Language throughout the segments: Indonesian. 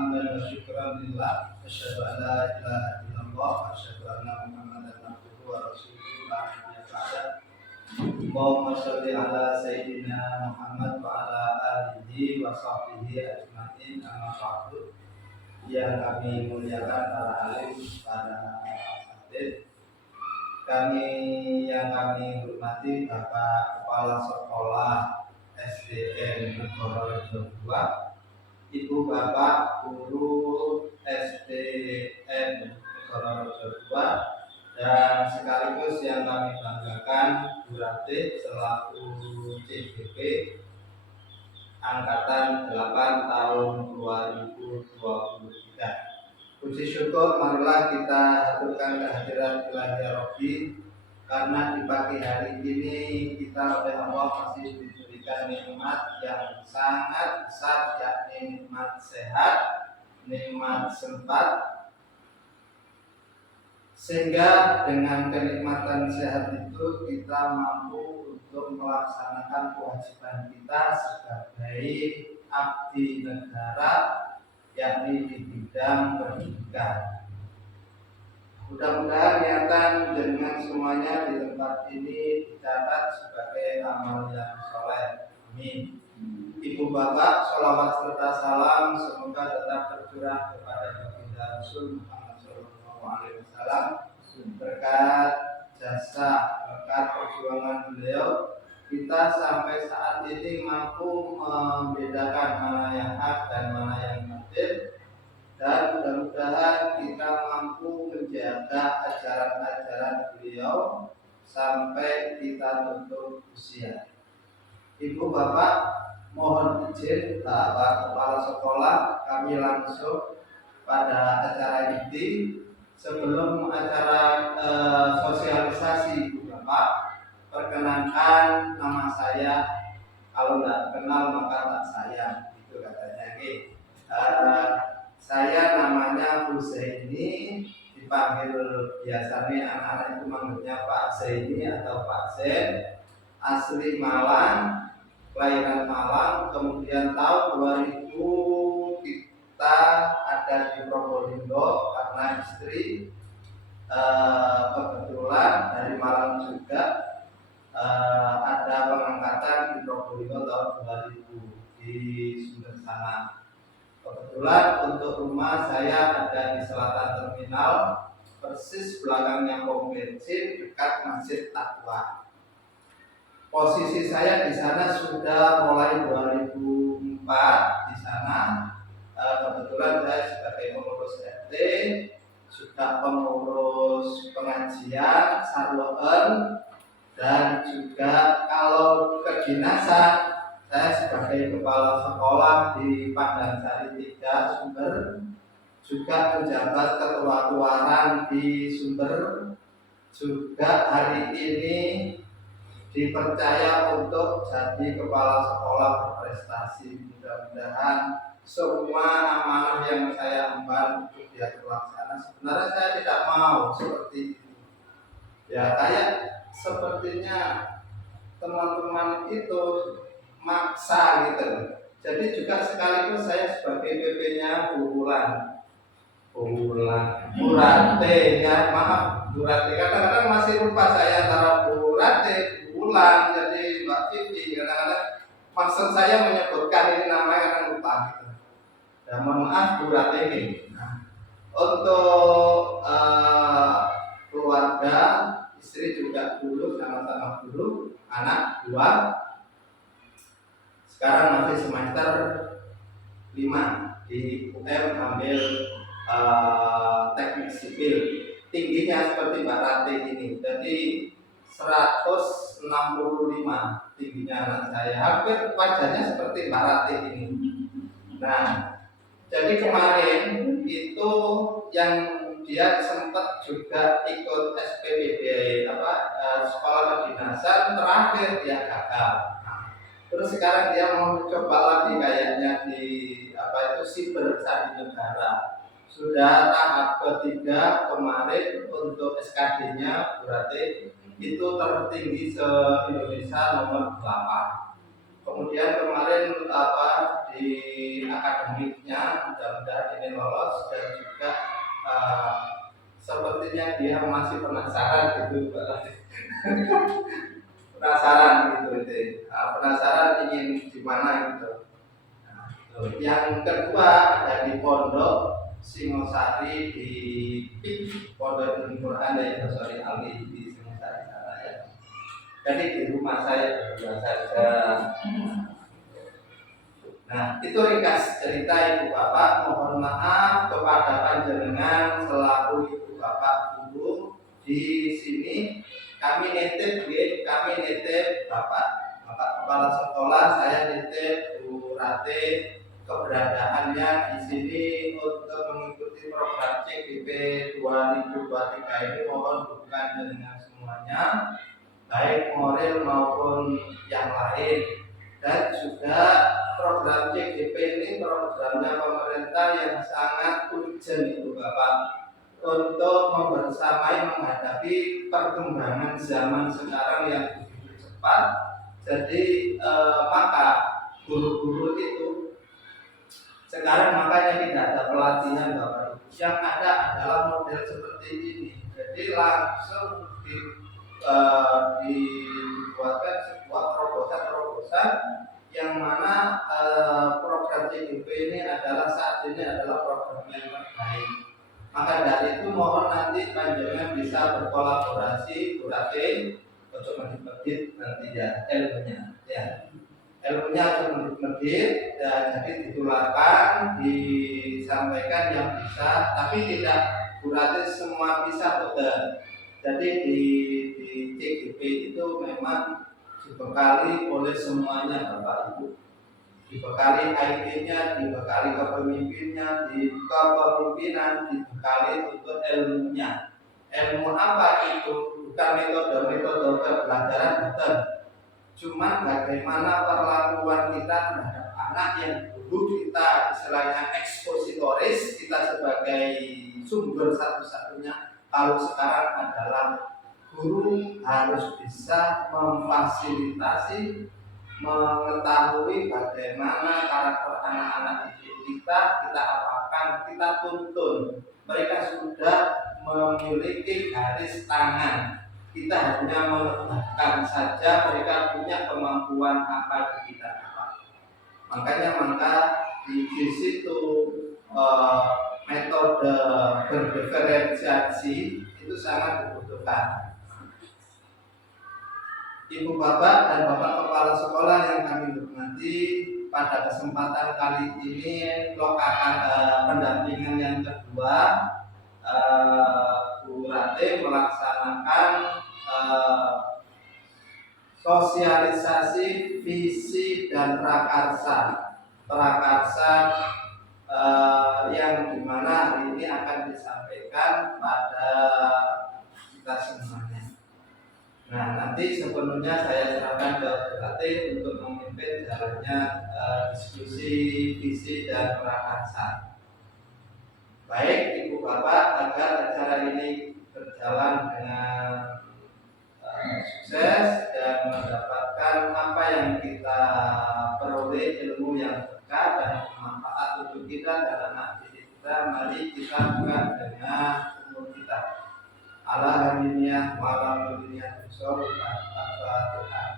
hamdan wa syukran lillah, asyhadu an la ilaha illallah, asyhadu anna Muhammadan abduhu wa rasuluhu la nabiyya ba'da. Allahumma sholli ala sayyidina Muhammad wa ala alihi wa sahbihi ajma'in, amma ba'du. Yang kami muliakan para alim, para asatidz, yang kami hormati Bapak Kepala Sekolah SDN Negoro 2, Ibu Bapak Guru SDN Negoro 2, dan sekaligus yang kami banggakan Bu Ratih selaku CGP Angkatan 8 tahun 2023. Puji syukur marilah kita haturkan kehadiran ilahi Rabbi, karena di pagi hari ini kita oleh Allah masih diberikan nikmat yang sangat besar, yakni nikmat sehat, nikmat sempat, sehingga dengan kenikmatan sehat itu kita mampu untuk melaksanakan kewajiban kita sebagai abdi negara, yakni di bidang pendidikan. Mudah-mudahan niatan dengan semuanya di tempat ini dicatat sebagai amal yang soleh. Amin. Ibu Bapak, sholawat serta salam semoga tetap tercurah kepada baginda Rasul Muhammad SAW berkat jasa, berkat perjuangan beliau, kita sampai saat ini mampu membedakan mana yang hak dan mana yang batil, dan mudah-mudahan kita mampu menjaga ajaran-ajaran beliau sampai kita tutup usia. Ibu Bapak, mohon izin Bapak Kepala Sekolah, kami langsung pada acara inti. Sebelum acara sosialisasi Ibu Bapak, perkenankan nama saya, kalau tidak kenal maka tak sayang, itu katanya. Saya namanya Bu Zaini, dipanggil biasanya anak-anak itu manggilnya Pak Zaini atau Pak Zen. Asli Malang, kelahiran Malang, kemudian tahun 2000 kita ada di Probolinggo karena istri kebetulan dari Malang juga ada pengangkatan di Probolinggo tahun 2000 di Sumber sana. Kebetulan untuk rumah saya ada di selatan terminal, persis belakangnya pom bensin dekat Masjid Taqwa. Posisi saya di sana sudah mulai 2004 di sana. Kebetulan saya sebagai pengurus RT, juga pengurus pengajian, sarwoen, dan juga kalau kedinasan saya sebagai kepala sekolah di Pandansari 3 Sumber, juga menjabat ketua keluaran di Sumber, juga hari ini dipercaya untuk jadi kepala sekolah berprestasi. Mudah-mudahan semua amanah yang saya emban itu dia terlaksana. Sebenarnya saya tidak mau seperti itu. Ya, kayak sepertinya teman-teman itu maksa gitu. Jadi juga sekaligus saya sebagai PP-nya Bu Ratih, ya maaf Bu Ratih. Kadang-kadang masih lupa saya antara Bu Ratih, Bu Wulan, jadi Mbak Vivi. Kadang-kadang maksud saya menyebutkan ini namanya kadang lupa gitu. Dan mohon maaf Bu Ratih ini. Nah, untuk keluarga, istri juga dulu sama-sama guru, anak 2. Sekarang masih semester 5 di UM ambil teknik sipil. Tingginya seperti Mbak Ratih ini, jadi 165 tingginya anak saya, hampir wajahnya seperti Mbak Ratih ini. Nah, jadi kemarin itu yang dia sempat juga ikut SPPD sekolah kedinasan, terakhir dia gagal. Terus sekarang dia mau coba lagi kayaknya di Siber Sandi Negara. Sudah tahap ketiga kemarin untuk SKD-nya berarti itu tertinggi se-Indonesia nomor 8. Kemudian kemarin di akademiknya mudah-mudahan ini lolos, dan juga sepertinya dia masih penasaran gitu, penasaran gitu, penasaran ingin gimana gitu. Yang kedua ada di Pondok Singosari di Pondok Quran sorry Ali di Singosari sana ya. Jadi di rumah saya berdua saja. Nah, itu ringkas cerita Ibu Bapak. Mohon maaf kepada panjenengan selaku Ibu Bapak dulu di sini. Kami nitip Bapak Kepala Sekolah, saya nitip Bu Rate keberadaannya di sini untuk mengikuti program CGP 2023 ini. Mohon dukungan dengan semuanya, baik moral maupun yang lain. Dan juga program CGP ini programnya pemerintah yang sangat urgent itu Bapak, untuk membersamai menghadapi perkembangan zaman sekarang yang begitu cepat. Jadi maka guru-guru itu sekarang makanya tidak ada pelatihan Bapak Ibu. Yang ada adalah model seperti ini. Jadi langsung dibuatkan sebuah terobosan yang mana program CGP ini adalah saat ini adalah program yang terbaik. Maka dari itu mohon nanti panjenengan bisa berkolaborasi berarti untuk medit nanti ya ilmunya untuk medit dan jadi ditularkan, disampaikan yang bisa, tapi tidak berarti semua bisa betul. Jadi di CGP itu memang dibekali oleh semuanya Bapak Ibu, dibekali IT-nya, dibekali kepemimpinannya, dibekali untuk ilmunya. Ilmu apa itu? Bukan metode pembelajaran, betul. Cuma bagaimana perlakuan kita terhadap anak yang dulu kita istilahnya ekspositoris, kita sebagai sumber satu-satunya. Kalau sekarang adalah guru harus bisa memfasilitasi, mengetahui bagaimana karakter anak-anak didik kita apakan, kita tuntun. Mereka sudah memiliki garis tangan, kita hanya menebakkan saja, mereka punya kemampuan apa di kita apa. Maka di situ metode berdiferensiasi itu sangat dibutuhkan. Ibu Bapak dan Bapak Kepala Sekolah yang kami hormati, pada kesempatan kali ini lokasi pendampingan yang kedua, Bu Rate melaksanakan sosialisasi visi dan prakarsa yang dimana hari ini akan disampaikan pada kita semuanya. Nah, nanti sepenuhnya saya serahkan ke Bu Rate untuk memimpin jalannya diskusi visi dan prakarsa. Baik Ibu Bapak, agar acara ini berjalan dengan sukses dan mendapatkan apa yang kita peroleh, ilmu yang berkah dan bermanfaat untuk kita dan anak didik kita, mari kita buka dengan umur kita. Ala dunia malam dunia surga Al-Fatihah.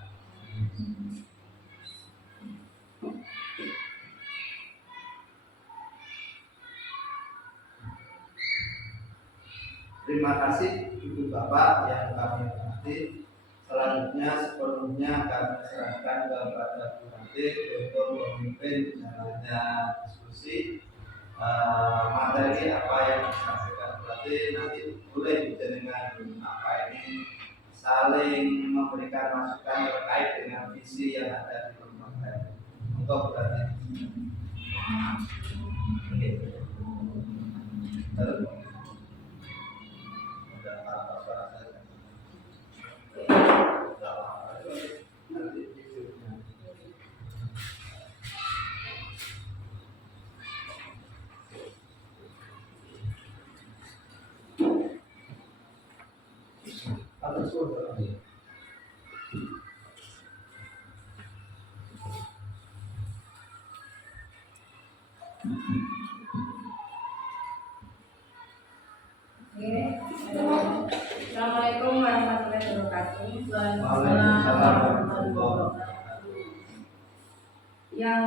Terima kasih Ibu Bapak yang kami hormati. Selanjutnya sepenuhnya kami serahkan kepada Bu Rate untuk memimpin jalannya diskusi. Materi apa yang disampaikan Bu Rate nanti boleh dengan apa ini saling memberikan masukan terkait dengan visi yang ada di lembaga. Untuk Bu Rate. Assalamualaikum warahmatullahi wabarakatuh. Waalaikumsalam warahmatullahi wabarakatuh. Yang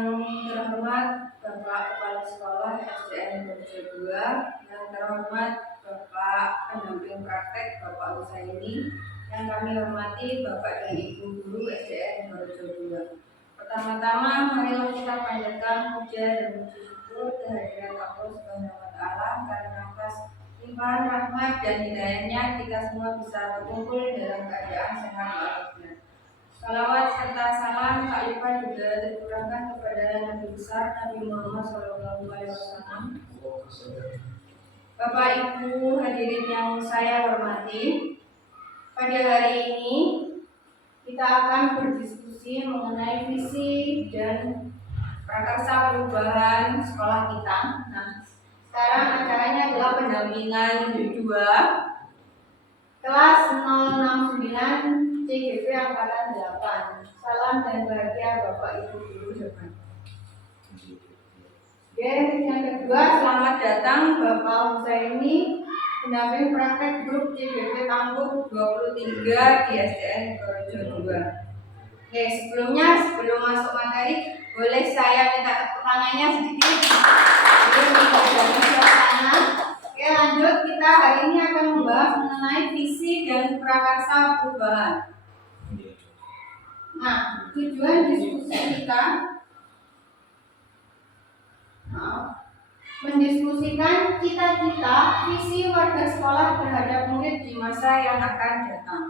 terhormat Bapak Kepala Sekolah SDN Dojo 2, yang terhormat Bapak Pendamping Praktek Bapak Usaini, yang kami hormati Bapak dan Ibu Guru SDN Dojo 2. Pertama-tama, marilah kita panjatkan puja dan puji syukur kehadiran Allah Subhanahu wa Ta'ala karena atas limpahan rahmat dan hidayahnya kita semua bisa berkumpul dalam keadaan sehat walafiat. Salawat serta salam tak lupa juga tercurahkan kepada Nabi besar Nabi Muhammad SAW. Bapak Ibu hadirin yang saya hormati, pada hari ini kita akan berdiskusi mengenai visi dan prakarsa perubahan sekolah kita. Nah, sekarang acaranya adalah pendampingan 2 kelas 069 CGP angkatan 8. Salam dan bahagia Bapak Ibu guru depan. Yang kedua, selamat datang Bapak Husaini, pendamping praktek grup CGP Kampung 23 di SDN Dojo 2. Oke, sebelum masuk materi, boleh saya minta tepuk tangannya sedikit. Oke, lanjut, kita hari ini akan membahas mengenai visi dan prakarsa perubahan. Nah, tujuan diskusi kita mendiskusikan cita-cita visi warga sekolah terhadap murid di masa yang akan datang.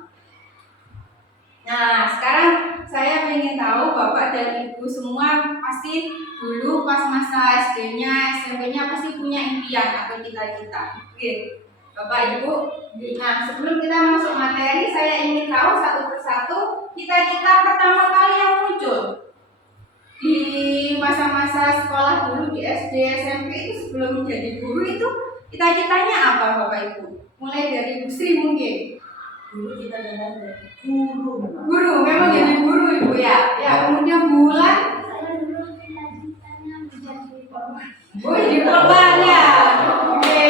Nah, sekarang saya ingin tahu Bapak dan Ibu semua pasti dulu pas masa SD-nya, SMP-nya pasti punya impian atau cita-cita. Oke, Bapak Ibu. Nah, sebelum kita masuk materi, saya ingin tahu satu persatu cita-cita pertama kali yang muncul di masa-masa sekolah dulu di SD, SMP itu sebelum jadi guru itu cita-citanya apa Bapak Ibu? Mulai dari Bu Sri mungkin. Dulu kita dengar dari guru memang jadi guru Ibu ya. Ya, kemudian bulan Saya dulu cita-citanya menjadi polwan. oh jadi polwan ya. Oke,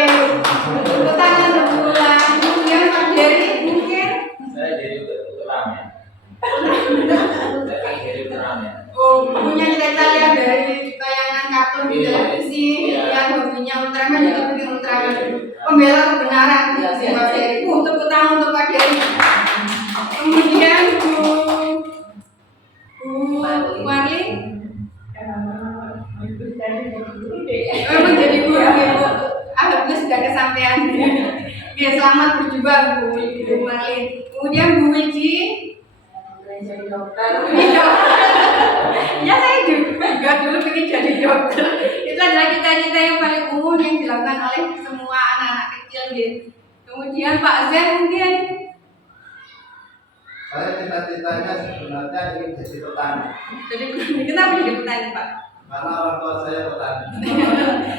tepuk tangan untuk bulan. Kemudian Pak Jerry mungkin Saya jadi Ultraman. Saya jadi Ultraman. punya cita-cita lihat dari tayangan kartun di televisi yang hobinya Ultraman jadi bikin Ultraman. Pembela kebenaran si Pak Jerry. Tepuk tangan untuk Pak Jerry. Kemudian Bu Marli menjadi guru Ibu. Alhamdulillah sudah kesampaian. Ya, selamat berjuang Bu Marli. Kemudian Bu Wiji jadi dokter. Ya, saya juga dulu ingin jadi dokter. Itu adalah cita-cita yang paling umum yang dilakukan oleh semua anak-anak kecil gitu. Kemudian Pak Zen mungkin Saya cita-citanya sebenarnya ingin jadi petani. jadi kenapa jadi petani Pak? Karena orang tua saya petani.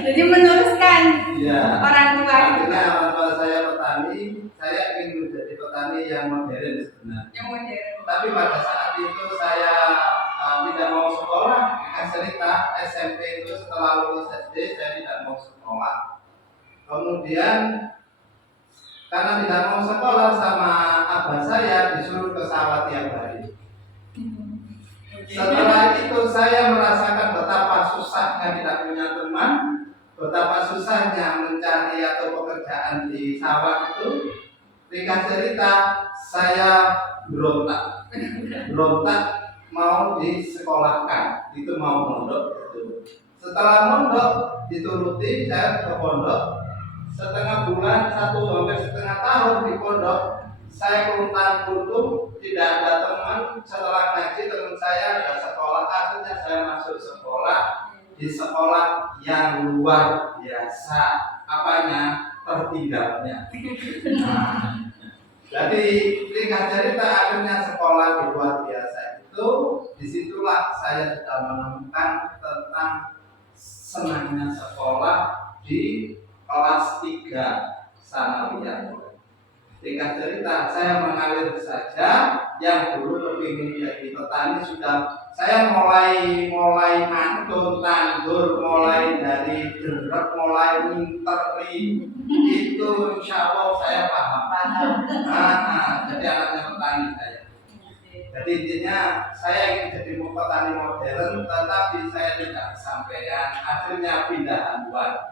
Jadi meneruskan Iya. orang tua. Artinya orang tua saya petani, saya ingin menjadi petani yang modern sebenarnya. Yang modern. Tapi pada saat itu saya tidak mau sekolah. Cerita SMP itu setelah lulus SD saya tidak mau sekolah. Kemudian karena tidak mau sekolah sama abah saya disuruh ke sawah tiap hari. Setelah itu saya merasakan betapa susahnya tidak punya teman, betapa susahnya mencari atau pekerjaan di sawah itu. Ringkas cerita, saya berontak mau disekolahkan, itu mau mondok gitu. Setelah mondok dituruti, saya ke pondok. Setengah bulan, hampir setengah tahun di pondok, saya keluntang kuntung, tidak ada teman. Setelah ngaji teman saya ada sekolah, akhirnya saya masuk sekolah di sekolah yang luar biasa. Apanya? Tertinggalnya. Nah, jadi ringkas cerita akhirnya sekolah di luar biasa itu, disitulah saya sudah menemukan tentang senangnya sekolah di kelas 3 sanawiyah. Singkat cerita, saya mengalir saja. Yang dulu kepingin jadi petani sudah saya mulai mantun tandur, mulai dari derep, mulai nginteri itu insya Allah saya paham. Jadi anaknya petani saya. Jadi intinya saya ingin jadi petani modern, tetapi saya tidak kesampaian. Akhirnya pindah haluan.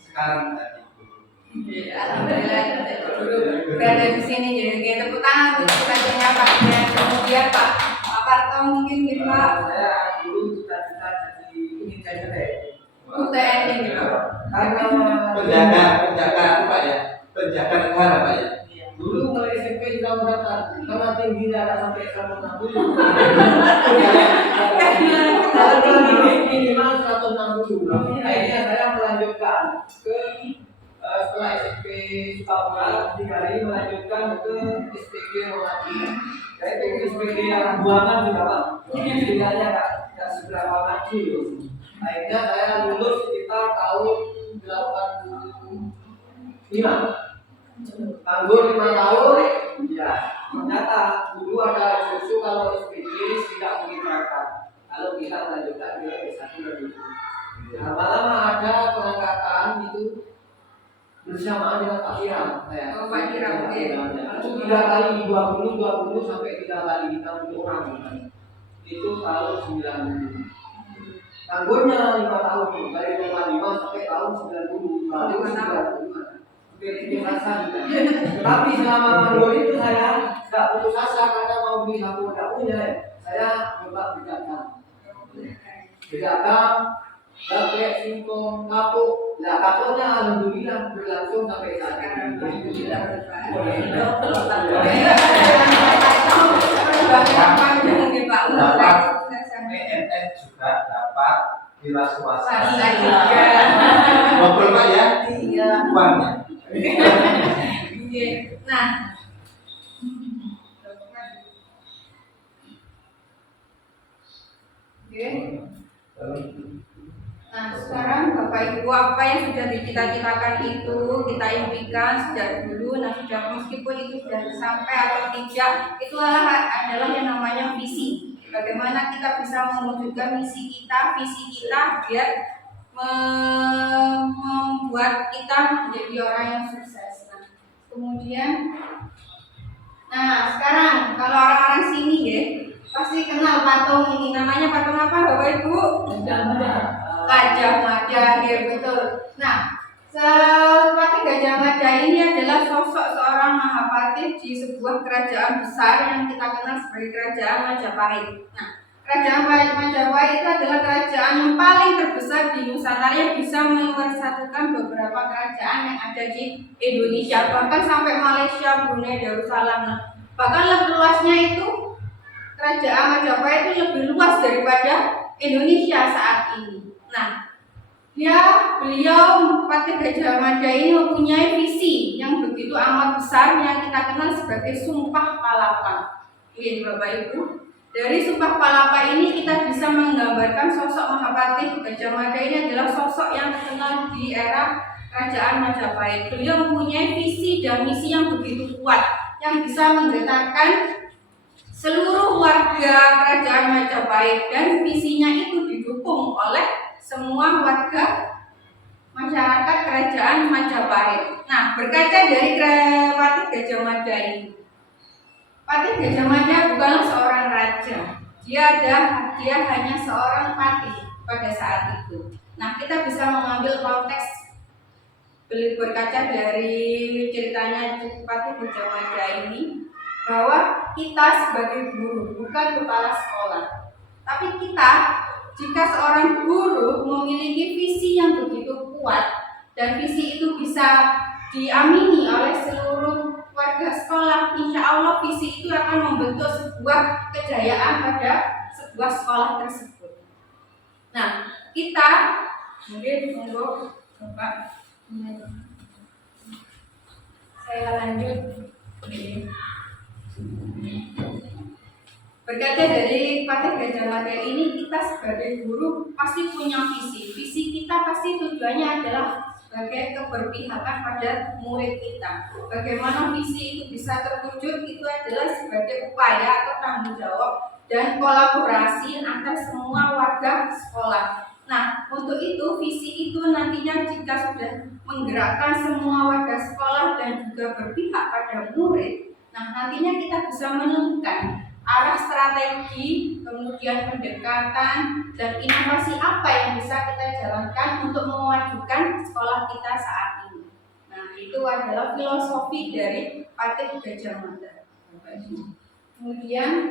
Sekarang jadi Alhamdulillah dulu berada di sini, jadi tepuk tangan untuk cita-citanya Pak. Dan kemudian Pak Parto mungkin gitu Pak. Saya dulu cita-cita ingin jadi TNI gitu. penjaga itu Pak ya, penjaga negara Pak ya. Dulu mulai SMP juga mendaftar karena tingginya ada sampai 160. Kalau minimal 160. Akhirnya saya melanjutkan ke setelah SMP Sukabumi 3 hari melanjutkan ke SPG Muhammadiyah. Saya ke SPG yang buangan juga Pak. Tinggalnya nggak seberapa maju. Akhirnya saya lulus sekitar tahun 85. Nganggur 5 tahun, ya ternyata dulu ada isu kalau SPG tidak mungkin berangkat kalau kita melanjutkan ke S1 dan S2. Lama-lama ada pengangkatan itu bersamaan dengan Pak Hiram. Pak Hiram, itu 3 kali 20 sampai 3 kali 60 orang. Itu tahun 90. Nganggurnya 5 tahun dari 55 sampai tahun 90. Lalu 90. Tapi selama nganggur itu saya nggak putus asa karena mau beli sapu dapurnya. Saya coba bedakan, baterai, singkong, kapuk. Nah kapuknya alhamdulillah berlangsung sampai sekarang. Dapat PNS juga dapat wira swasta. Ngobrol Pak ya? Iya. Uangnya. Nah, nah sekarang Bapak Ibu, apa yang sudah dicita-citakan itu kita impikan sejak dulu. Nah sudah, meskipun itu sudah sampai atau tidak, itu adalah yang namanya visi. Bagaimana kita bisa mewujudkan misi kita, visi kita, biar membuat kita menjadi orang yang sukses. Nah, kemudian, nah sekarang kalau orang-orang sini ya pasti kenal patung ini. Namanya patung apa Bapak Ibu? Gajah Mada, ya betul. Nah, Patih Gajah Mada ini adalah sosok seorang Mahapatih di sebuah kerajaan besar yang kita kenal sebagai Kerajaan Majapahit. Nah, Kerajaan Majapahit itu adalah kerajaan yang paling terbesar di Nusantara yang bisa mempersatukan beberapa kerajaan yang ada di Indonesia, bahkan sampai Malaysia, Brunei Darussalam. Nah, bahkan lebih luasnya itu Kerajaan Majapahit itu lebih luas daripada Indonesia saat ini. Nah, beliau Patih Gajah Mada ini mempunyai visi yang begitu amat besar yang kita kenal sebagai Sumpah Palapa. Ini Bapak Ibu. Dari Sumpah Palapa ini kita bisa menggambarkan sosok Mahapatih Gajah Mada ini adalah sosok yang terkenal di era Kerajaan Majapahit. Beliau mempunyai visi dan misi yang begitu kuat yang bisa menggetarkan seluruh warga Kerajaan Majapahit, dan visinya itu didukung oleh semua warga masyarakat Kerajaan Majapahit. Nah, berkaca dari Patih Gajah Mada ini, Patih Gajah Mada bukanlah seorang raja. Dia hanya seorang patih pada saat itu. Nah, kita bisa mengambil konteks berkaca dari ceritanya Patih Gajah Mada ini, bahwa kita sebagai guru bukan kepala sekolah, tapi kita, jika seorang guru memiliki visi yang begitu kuat dan visi itu bisa diamini oleh seluruh warga sekolah, insya Allah visi itu akan membentuk sebuah kejayaan pada sebuah sekolah tersebut. Nah, kita mungkin monggo Bapak, saya lanjut. Berkaca dari Patih Gajah Mada ini, kita sebagai guru pasti punya visi. Visi kita pasti tujuannya adalah sebagai keberpihakan pada murid kita. Bagaimana visi itu bisa terwujud itu adalah sebagai upaya atau tanggung jawab dan kolaborasi antar semua warga sekolah. Nah, untuk itu visi itu nantinya jika sudah menggerakkan semua warga sekolah dan juga berpihak pada murid, nah nantinya kita bisa menentukan arah strategi, kemudian pendekatan dan inovasi apa yang bisa kita jalankan untuk memajukan sekolah kita saat ini. Nah, itu adalah filosofi dari Patik Gajah Mada. Kemudian,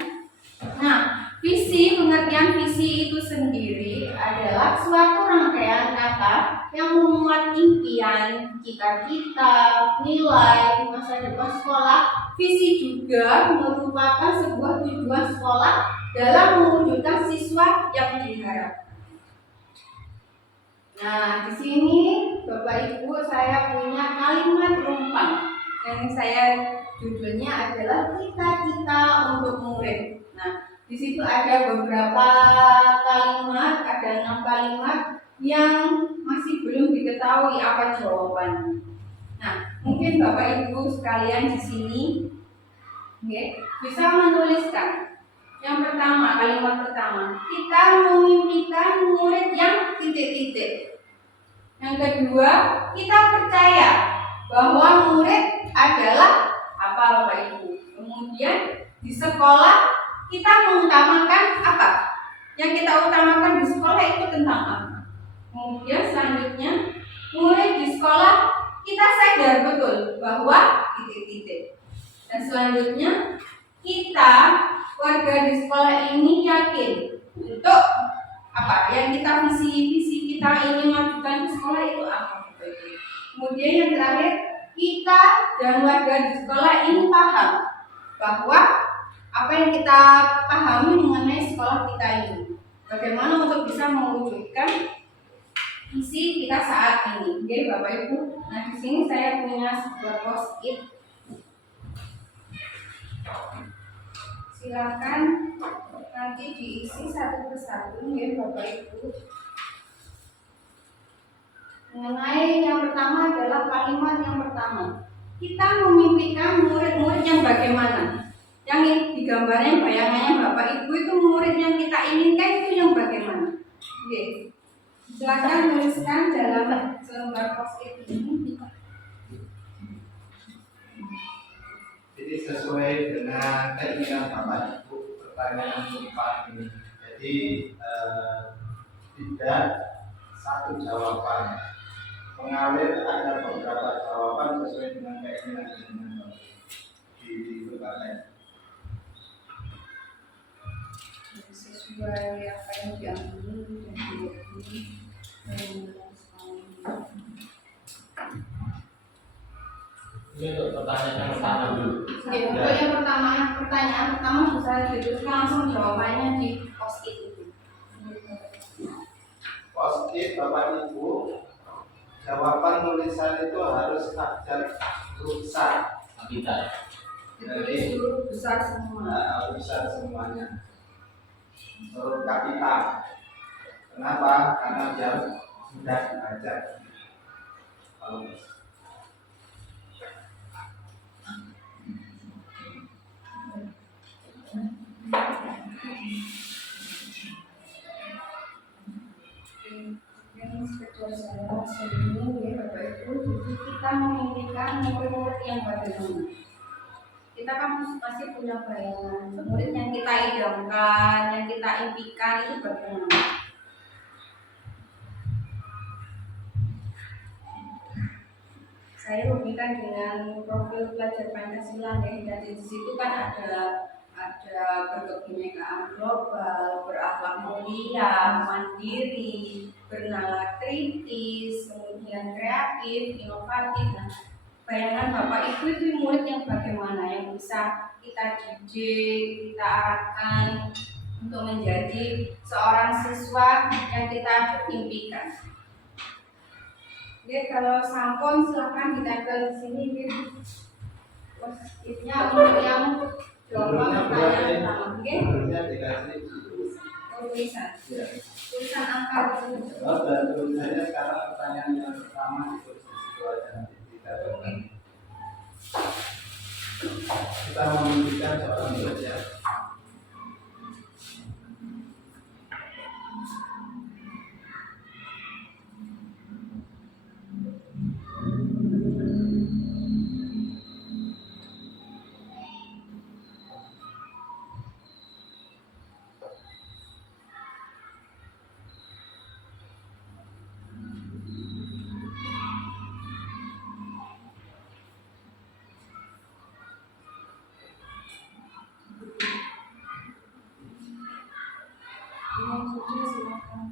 pengertian visi itu sendiri adalah suatu rangkaian kata yang memuat impian, cita-cita, nilai, masa depan sekolah. Visi juga merupakan sebuah tujuan sekolah dalam mewujudkan siswa yang diharapkan. Nah, di sini Bapak Ibu saya punya kalimat rumpang yang saya judulnya adalah cita-cita untuk murid. Nah, di situ ada beberapa kalimat, ada 6 kalimat yang masih belum diketahui apa jawabannya. Nah, mungkin Bapak Ibu sekalian di sini bisa menuliskan. Yang pertama, kalimat pertama, kita memimpikan murid yang titik-titik. Yang kedua, kita percaya bahwa murid adalah apa Bapak Ibu. Kemudian di sekolah kita mengutamakan apa? Yang kita utamakan di sekolah itu tentang apa? Kemudian selanjutnya, murid di sekolah kita sadar betul bahwa titik-titik. Dan selanjutnya, kita warga di sekolah ini yakin untuk apa? Yang kita visi kita ingin majukan di sekolah itu apa? Kemudian yang terakhir, kita dan warga di sekolah ini paham bahwa apa yang kita pahami mengenai sekolah kita ini, bagaimana untuk bisa mewujudkan visi kita saat ini. Oke, Bapak Ibu. Nah, di sini saya punya sebuah post-it. Silakan nanti diisi satu persatu, ya Bapak Ibu. Mengenai yang pertama adalah kalimat yang pertama. Kita memimpikan murid-murid yang bagaimana? Yang digambarnya bayangannya Bapak Ibu itu murid yang kita inginkan itu yang bagaimana? Oke. Silakan tuliskan dalam selembar post-it ini. Jadi sesuai dengan keinginan Bapak Ibu pertanyaan rumpang ini. Jadi tidak satu jawaban, mengalir ada beberapa jawaban sesuai dengan keinginan di berbagai. Sesuai apa yang diambil Ini untuk pertanyaan yang pertama dulu. Oke, untuk yang pertanyaan pertama bisa dituliskan langsung jawabannya di post-it itu. Post-it Bapak Ibu, jawaban tulisan itu harus abjad huruf besar. Kita. Ditulis huruf besar semua. Besar semuanya. Huruf kapital. Kenapa? Karena biar mudah dibaca. Jadi kita memimpikan murid-murid yang bagaimana? Kita kan pasti punya bayangan murid yang kita idamkan, yang kita impikan itu bagaimana? Saya hubungkan dengan profil pelajar Pancasila ya, dan di situ kan ada berkebinekaan global, berakhlak mulia, mandiri, bernalar kritis, kemudian kreatif, inovatif. Nah, bayangan Bapak Ibu itu murid yang bagaimana yang bisa kita didik, kita arahkan untuk menjadi seorang siswa yang kita impikan. Oke, kalau sampon silahkan ditempel di sini. Post-itnya untuk yang jawaban pertanyaan pertama. Oke? Dikasih Tulisan. ya. Tulisan angka dulu. Dan tulisannya sekarang pertanyaan yang pertama ditulis di situ aja nanti kita doakan. Kita membuktikan soal saja. Yang sudah silakan.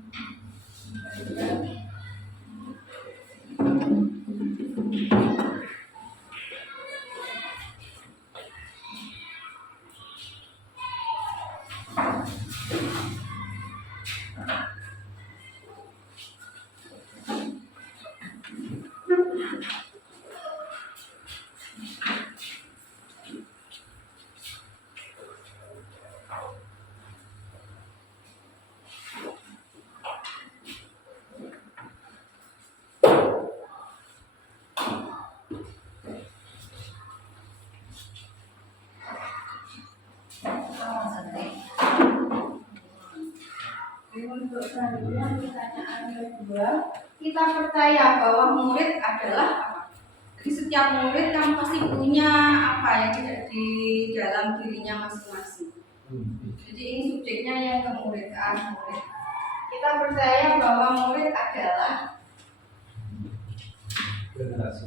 Untuk selanjutnya pertanyaan kedua, kita percaya bahwa murid adalah apa? Jadi setiap murid kan pasti punya apa yang tidak di dalam dirinya masing-masing. Jadi ini subjeknya yang ke murid, ke arah murid. Kita percaya bahwa murid adalah Generasi.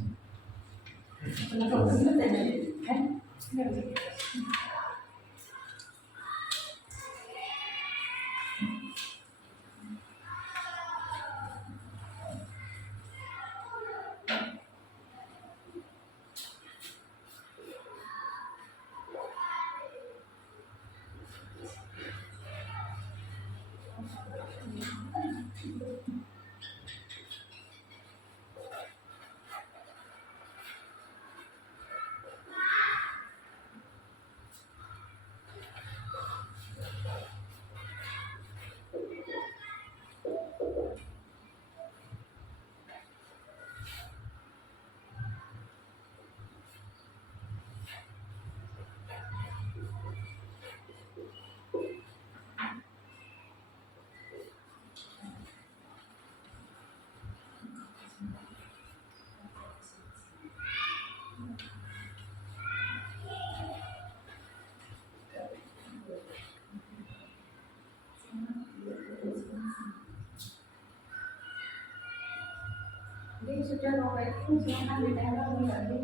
Jadi sudah Bapak Ibu silakan ditempel kembali.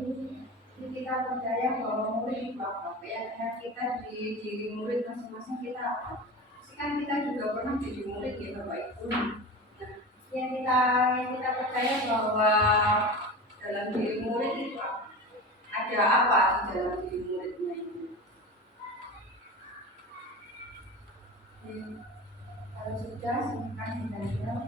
Jadi kita percaya bahwa murid itu apa? Keyakinan kita di diri murid masing-masing kita apa? Pasti kan kita juga pernah jadi murid ya Bapak Ibu. Nah, yang kita percaya bahwa dalam diri murid itu apa? Ada apa di dalam diri muridnya ini? Kalau sudah silakan ditempel.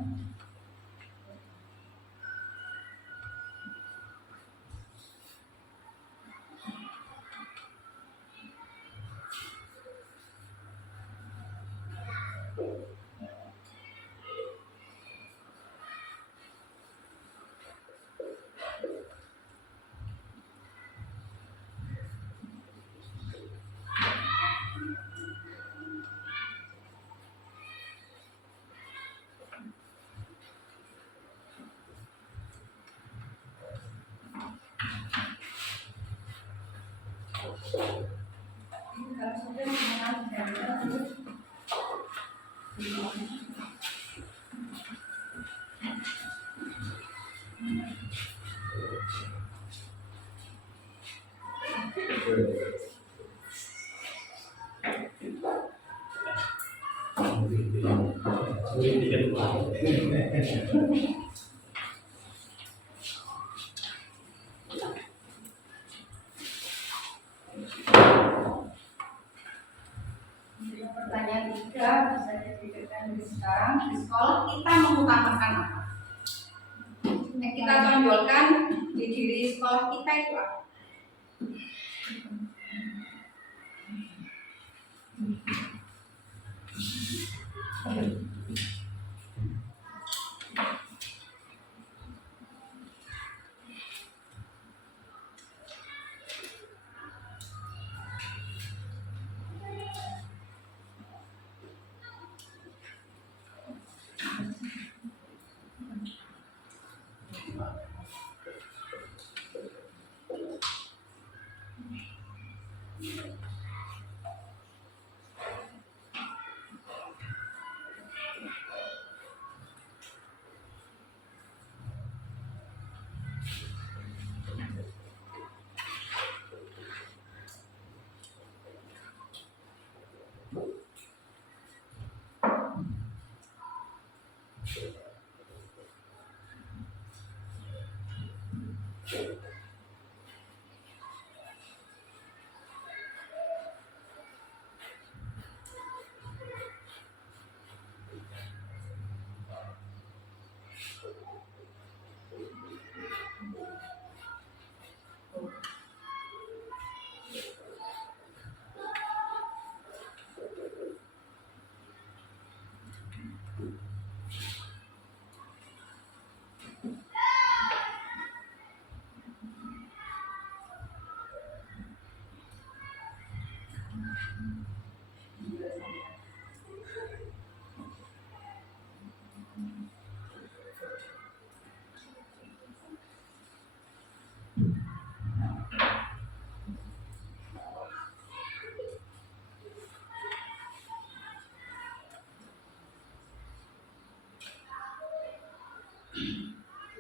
Kalau sudah silakan ditempel. Pertanyaan 3 bisa dipikirkan dari sekarang. Di sekolah kita mengutamakan apa? Yang kita tonjolkan di diri sekolah kita itu apa? Di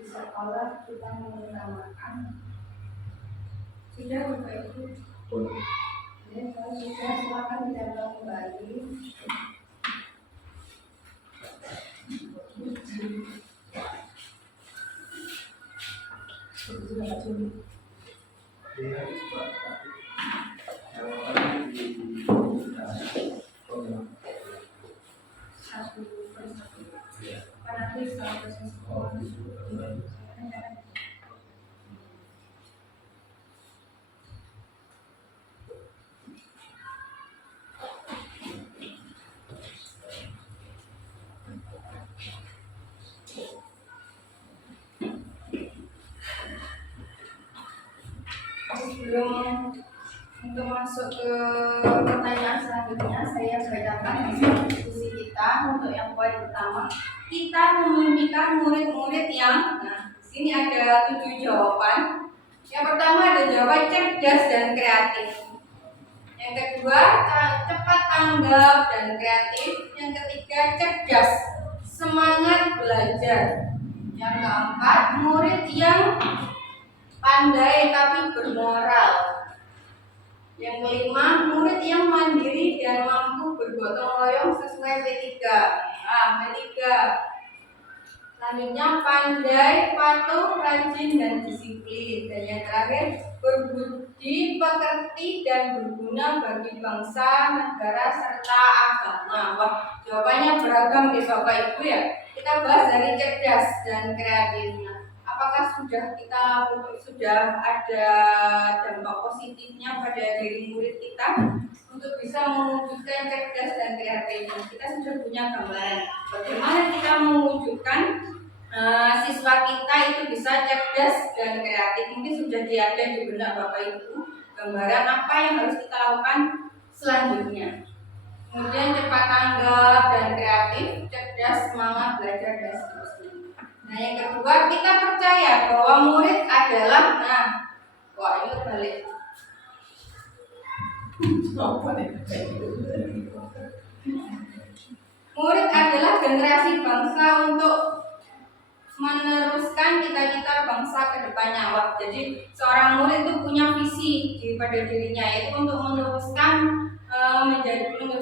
sekolah kita mengutamakan sudah Bapak Ibu. Ya, kalau sudah silakan dicatat kembali. Satu persatu. Karena kita proses sekolah. Sebelum untuk masuk ke pertanyaan selanjutnya, saya bacakan hasil diskusi kita untuk yang poin pertama. Kita memimpikan murid-murid yang, nah, di sini ada 7 jawaban. Yang pertama ada jawaban cerdas dan kreatif. Yang kedua, cepat tanggap dan kreatif. Yang ketiga, cerdas, semangat belajar. Yang keempat, murid yang pandai tapi bermoral. Yang kelima, murid yang mandiri dan mampu bergotong royong sesuai P3. P3. Selanjutnya, pandai, patuh, rajin, dan disiplin. Dan yang terakhir, berbudi, pekerti, dan berguna bagi bangsa, negara, serta agama. Wah, jawabannya beragam di Bapak Ibu ya. Kita bahas dari cerdas dan kreatif. Apakah sudah ada dampak positifnya pada diri murid kita untuk bisa mewujudkan cerdas dan kreatif? Kita sudah punya gambaran bagaimana kita mewujudkan siswa kita itu bisa cerdas dan kreatif. Mungkin sudah ada di benak Bapak Ibu gambaran apa yang harus kita lakukan selanjutnya. Kemudian cepat tanggap dan kreatif, cerdas, semangat belajar, dan seterusnya. Nah, yang kedua, kita percaya bahwa murid adalah, ini balik. Murid adalah generasi bangsa untuk meneruskan cita-cita bangsa ke depannya. Jadi seorang murid itu punya visi pada dirinya, yaitu untuk meneruskan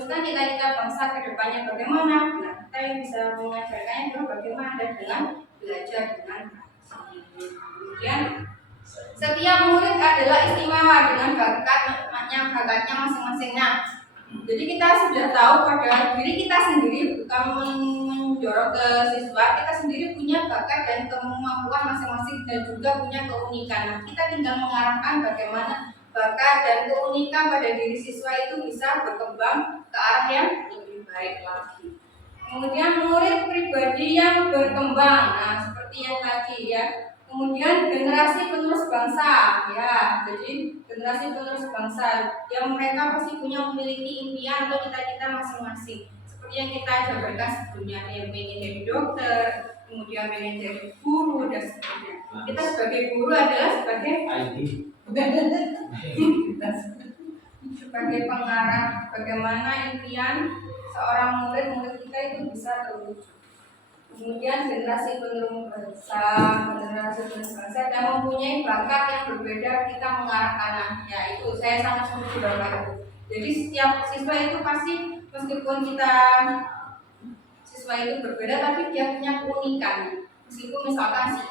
cita-cita bangsa ke depannya. Bagaimana? Nah, kita yang bisa mengajarkannya itu bagaimana dengan belajar dengan praksi. Kemudian setiap murid adalah istimewa dengan bakatnya masing-masing. Jadi kita sudah tahu pada diri kita sendiri, bukan mendorong ke siswa, kita sendiri punya bakat dan kemampuan masing-masing dan juga punya keunikan. Nah, kita tinggal mengarahkan bagaimana bakat dan keunikan pada diri siswa itu bisa berkembang ke arah yang lebih baik lagi. Kemudian murid pribadi yang berkembang, seperti yang tadi ya. Kemudian generasi penerus bangsa, ya. Jadi generasi penerus bangsa yang mereka pasti memiliki impian atau cita-cita masing-masing. Seperti yang kita jabarkan sebelumnya, yang pengen jadi dokter, kemudian pengen jadi guru dan sebagainya. Kita sebagai guru adalah sebagai sebagai pengarah bagaimana impian seorang murid kita itu bisa terwujud. Kemudian generasi penerus bangsa dan mempunyai bakat yang berbeda kita mengarahkan anaknya. Itu saya sangat setuju Bapak Ibu. Jadi setiap siswa itu pasti meskipun siswa itu berbeda tapi dia punya keunikan. Meskipun misalkan si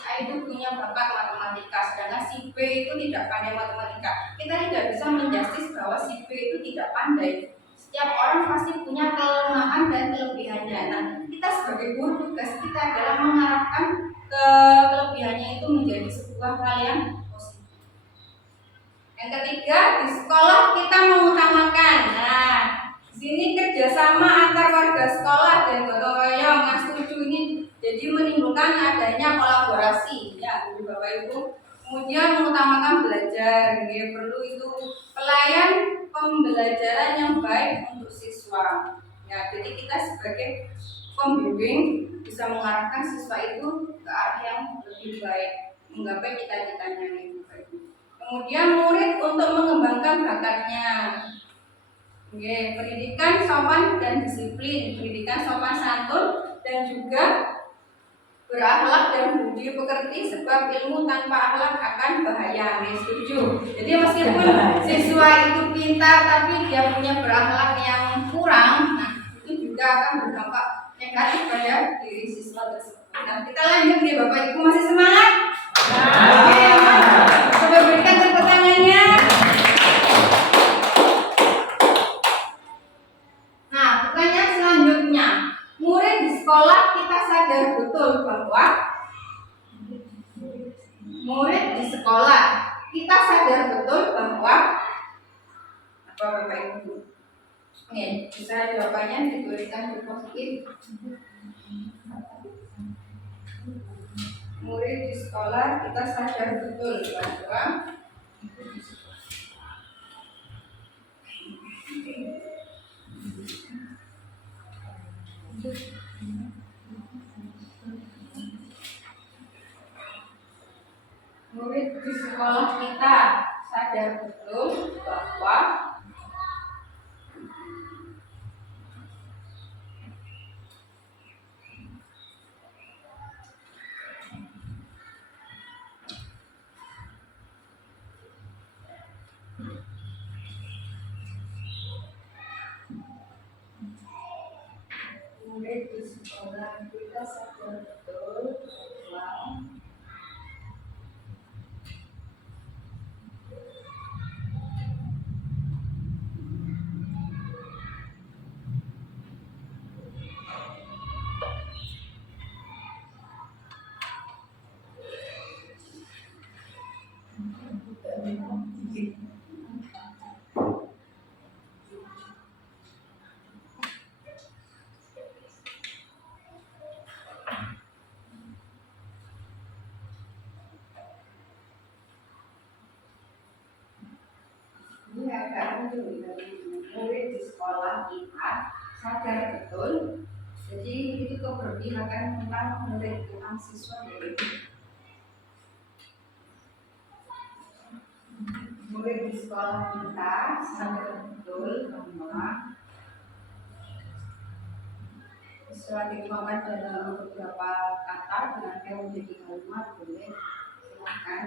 A itu punya bakat matematika, sedangkan si B itu tidak pandai matematika. Kita tidak bisa menjustis bahwa si B itu tidak pandai. Setiap orang pasti punya kelemahan dan kelebihannya. Nah, kita sebagai guru tugas kita adalah mengarahkan kelebihannya itu menjadi sebuah hal yang positif. Yang ketiga, di sekolah kita mengutamakan. Nah, di sini kerjasama antar warga sekolah dan gotong royong. Yang setuju ini jadi menimbulkan adanya kolaborasi, ya, Bapak Ibu. Kemudian mengutamakan belajar, ya, perlu itu pelayan pembelajaran yang baik untuk siswa. Ya, jadi kita sebagai pembimbing bisa mengarahkan siswa itu ke arah yang lebih baik, menggapai cita-citanya itu. Kemudian murid untuk mengembangkan bakatnya. Oke, pendidikan sopan dan disiplin, pendidikan sopan santun dan juga berakhlak dan budi pekerti, sebab ilmu tanpa akhlak akan bahaya. Setuju. Jadi meskipun siswa itu pintar tapi dia punya berakhlak yang kurang, nah itu juga akan berdampak negatif pada diri siswa tersebut. Nah, kita lanjut nih Bapak Ibu, masih semangat? Oke, coba berikan tepuk tangannya. Nah, pertanyaan selanjutnya, murid di sekolah kita sadar betul bahwa apa Bapak Ibu? Oke, bisa jawabannya dituliskan di post-it. Murid di sekolah kita sadar betul bahwa murid di sekolah kita sadar betul bahwa murid di sekolah kita sadar betul bahwa ini agak muncul murid di sekolah kita sadar betul. Jadi itu keberpihakan tentang murid tentang siswa dari murid di sekolah kita sadar betul bahwa setelah dikembangkan dalam beberapa kata dengan menjadi kalimat boleh silakan.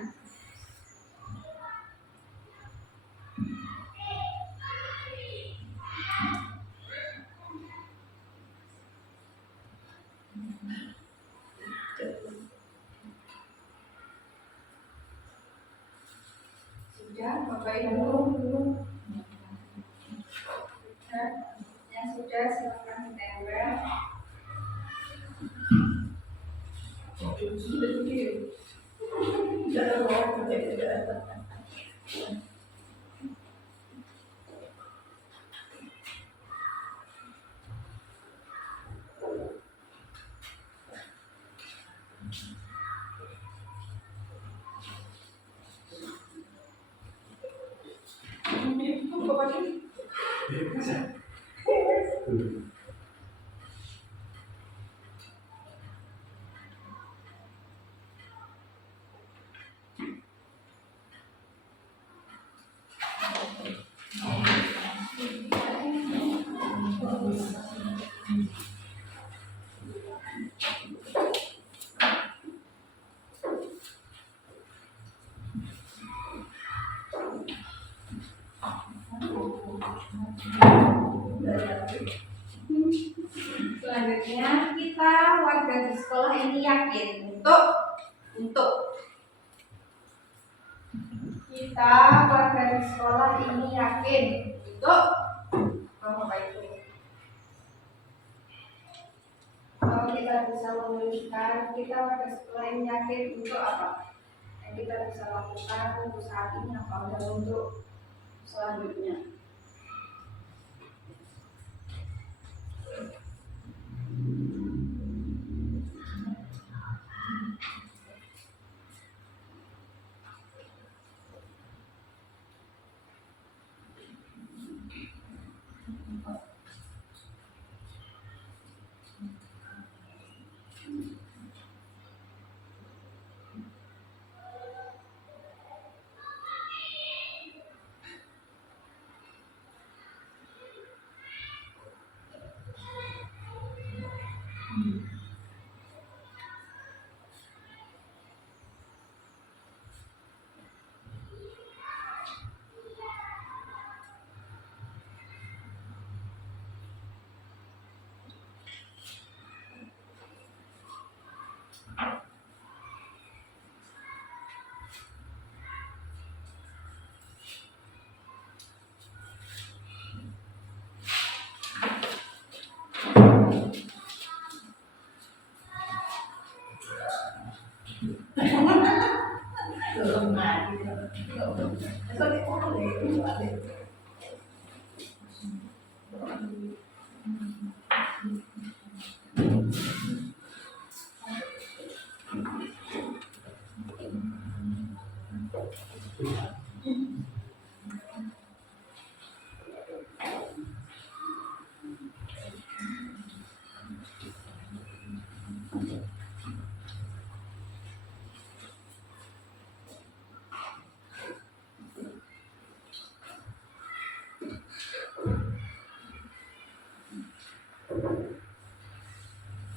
Sudah Bapak Ibu? Yang sudah silakan ditempel. Selanjutnya kita warga di sekolah ini yakin untuk kita warga di sekolah ini yakin untuk apa itu? Kalau kita bisa menuliskan kita warga sekolah ini yakin untuk apa? Yang kita bisa lakukan untuk saat ini apa dan untuk selanjutnya.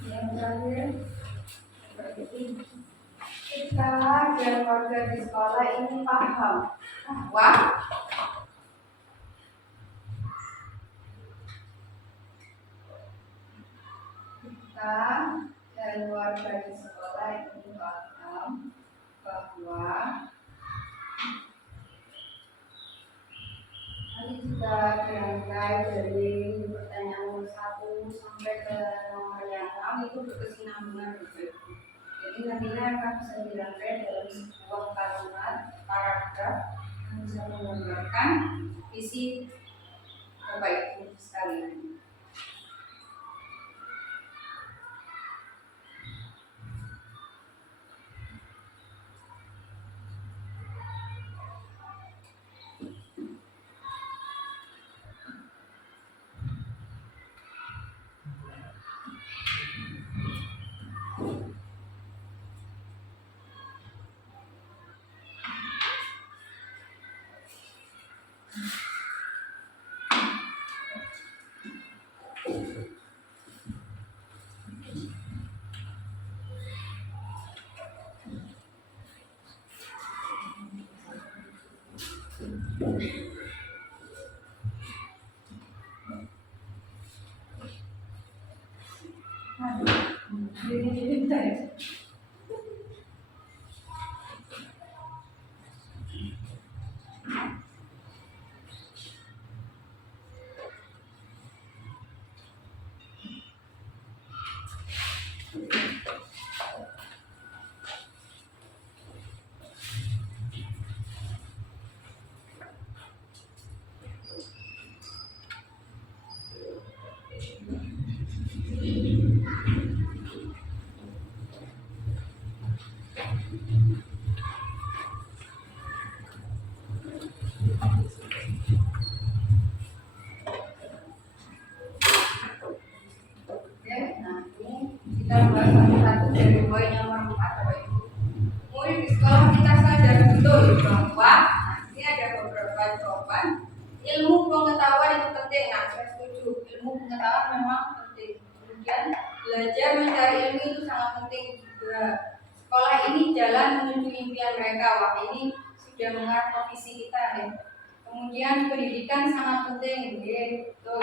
Yang terakhir, kita dan warga di sekolah ini paham bahwa kita dan warga di sekolah ini paham bahwa ini juga dirangkai dari pertanyaan nomor 1 sampai ke nomor yang 6 itu berkesinambungan gitu. Jadi nantinya akan bisa dirangkai dalam sebuah kalimat paragraf yang bisa menggambarkan isi Bapak Ibu sekalian. Kita bahas satu-satu dari poin yang nomor 4 Bapak Ibu. Murid di sekolah kita sadar betul bahwa ini ada beberapa jawaban. Ilmu pengetahuan itu penting. Nah, saya setuju. Ilmu pengetahuan memang penting. Kemudian belajar mencari ilmu itu sangat penting juga. Sekolah ini jalan menuju impian mereka. Wah, ini sudah mengarah ke visi kita ya. Kemudian pendidikan sangat penting, gitu.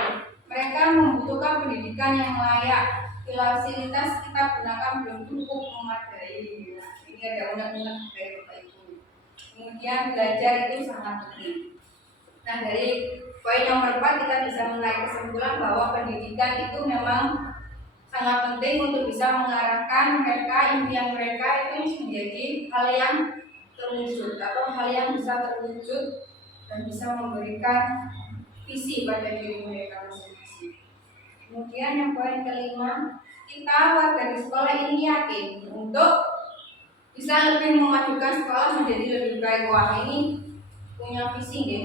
Mereka membutuhkan pendidikan yang layak. Fasilitas kita gunakan belum cukup memadai. Ini ada undang-undang dari Bapak Ibu. Kemudian belajar itu sangat penting. Nah, dari poin nomor 4 kita bisa menarik kesimpulan bahwa pendidikan itu memang sangat penting untuk bisa mengarahkan mereka, impian mereka itu menjadi hal yang terwujud atau hal yang bisa terwujud dan bisa memberikan visi pada diri mereka masing-masing. Kemudian yang poin kelima, kita warga di sekolah ini yakin untuk bisa lebih memajukan sekolah menjadi lebih baik. Wah, ini punya visi ya.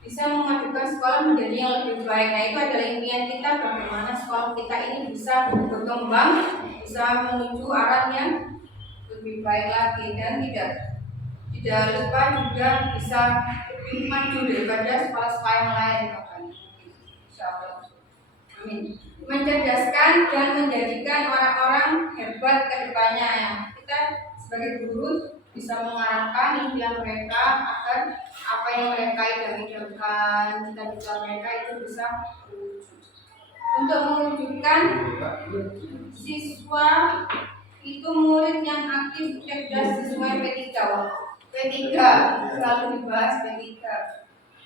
Bisa memajukan sekolah menjadi yang lebih baik. Nah, itu adalah impian kita bagaimana sekolah kita ini bisa berkembang, bisa menuju arah yang lebih baik lagi dan tidak lupa juga bisa lebih maju daripada sekolah-sekolah yang lain. Insyaallah. Amin. Mencerdaskan dan menjadikan orang-orang hebat ke depannya. Kita sebagai guru bisa mengarahkan impian mereka agar apa yang mereka idam-idamkan, cita-cita mereka itu bisa terwujud. Untuk mewujudkan siswa itu murid yang aktif, cerdas sesuai P3. P3 selalu dibahas P3.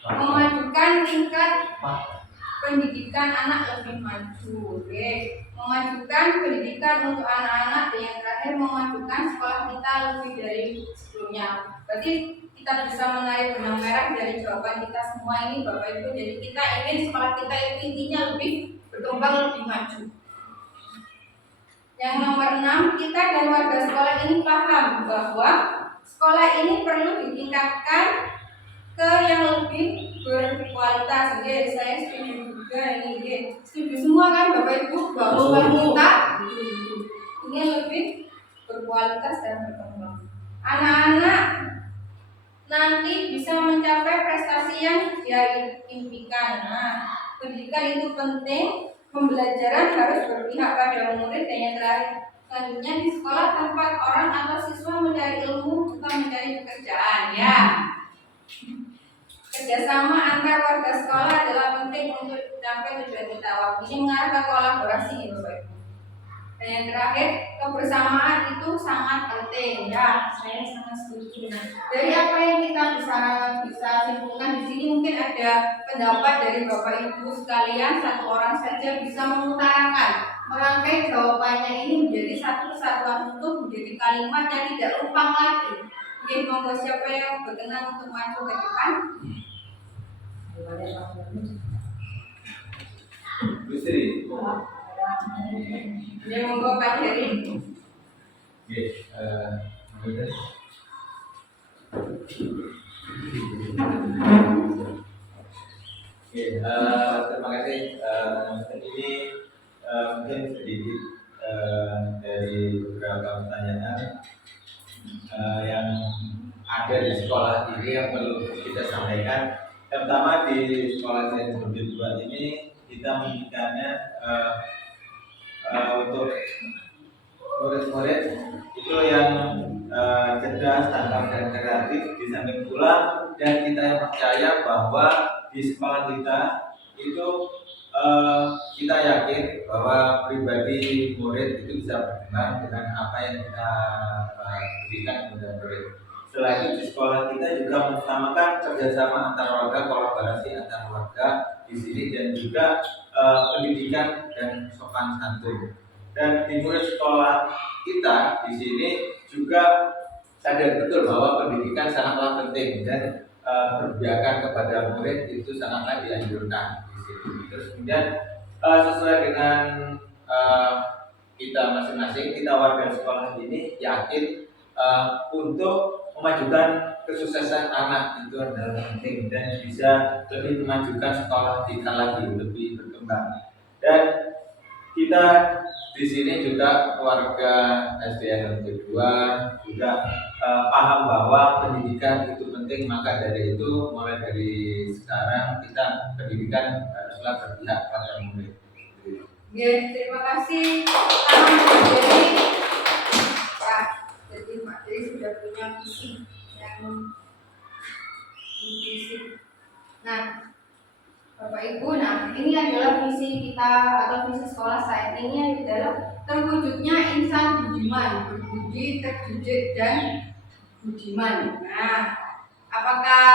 Memajukan tingkat pendidikan anak lebih maju, memajukan pendidikan untuk anak-anak, dan yang terakhir memajukan sekolah kita lebih dari sebelumnya. Berarti kita bisa menarik benang merah dari jawaban kita semua ini, Bapak Ibu. Jadi kita ingin sekolah kita itu intinya lebih berkembang, lebih maju. Yang nomor 6, kita dan warga sekolah ini paham bahwa sekolah ini perlu ditingkatkan ke yang lebih berkualitas. Saya setuju juga ini. Setuju semua kan Bapak Ibu bahwa kita ingin lebih berkualitas dan berkembang. Anak-anak nanti bisa mencapai prestasi yang dia impikan. Nah, pendidikan itu penting. Pembelajaran harus berpihak pada murid, dan yang terakhir selanjutnya di sekolah tempat orang atau siswa mencari ilmu bukan mencari pekerjaan. Ya. Kerjasama antar warga sekolah adalah penting untuk mencapai tujuan kita. Ini mengarah ke kolaborasi ya Bapak Ibu. Dan yang terakhir, kebersamaan itu sangat penting. Ya, saya sangat setuju. Nah, dari apa yang kita bisa simpulkan di sini, mungkin ada pendapat dari Bapak Ibu sekalian, satu orang saja bisa mengutarakan, merangkai jawabannya ini menjadi satu kesatuan untuk menjadi kalimat yang tidak lupa lagi. Oke, monggo siapa yang berkenan untuk maju ke depan? Bu Sri. Ya, monggo Pak Heri. Oke, terima kasih. Ini mungkin sedikit dari beberapa pertanyaan yang ada di sekolah ini yang perlu kita sampaikan. Yang pertama, di sekolah saya berdua ini kita memberikannya untuk murid-murid itu yang cerdas, tangkap dan kreatif. Di samping pula, dan kita percaya bahwa di sekolah kita itu kita yakin bahwa pribadi murid itu bisa berkembang dengan apa yang kita berikan kepada murid. Selain itu, di sekolah kita juga mengutamakan kerjasama antar warga, kolaborasi antar warga di sini, dan juga pendidikan dan sopan santun. Dan di murid sekolah kita di sini juga sadar betul bahwa pendidikan sangatlah penting, dan perbiakan kepada murid itu sangatlah dianjurkan di sini. Terus kemudian sesuai dengan kita masing-masing, kita warga sekolah ini yakin untuk memajukan kesuksesan anak itu adalah penting, dan bisa lebih memajukan sekolah kita lagi lebih berkembang. Dan kita di sini juga warga SDN 2 juga paham bahwa pendidikan itu penting. Maka dari itu, mulai dari sekarang kita pendidikan haruslah berpihak pada murid. Ya, terima kasih. Jadi Pak Dewi sudah punya visi yang visi Nah, Bapak Ibu, nah ini adalah visi kita atau visi sekolah saat ini adalah terwujudnya insan budiman, berbudi, terdidik dan budiman. Nah, apakah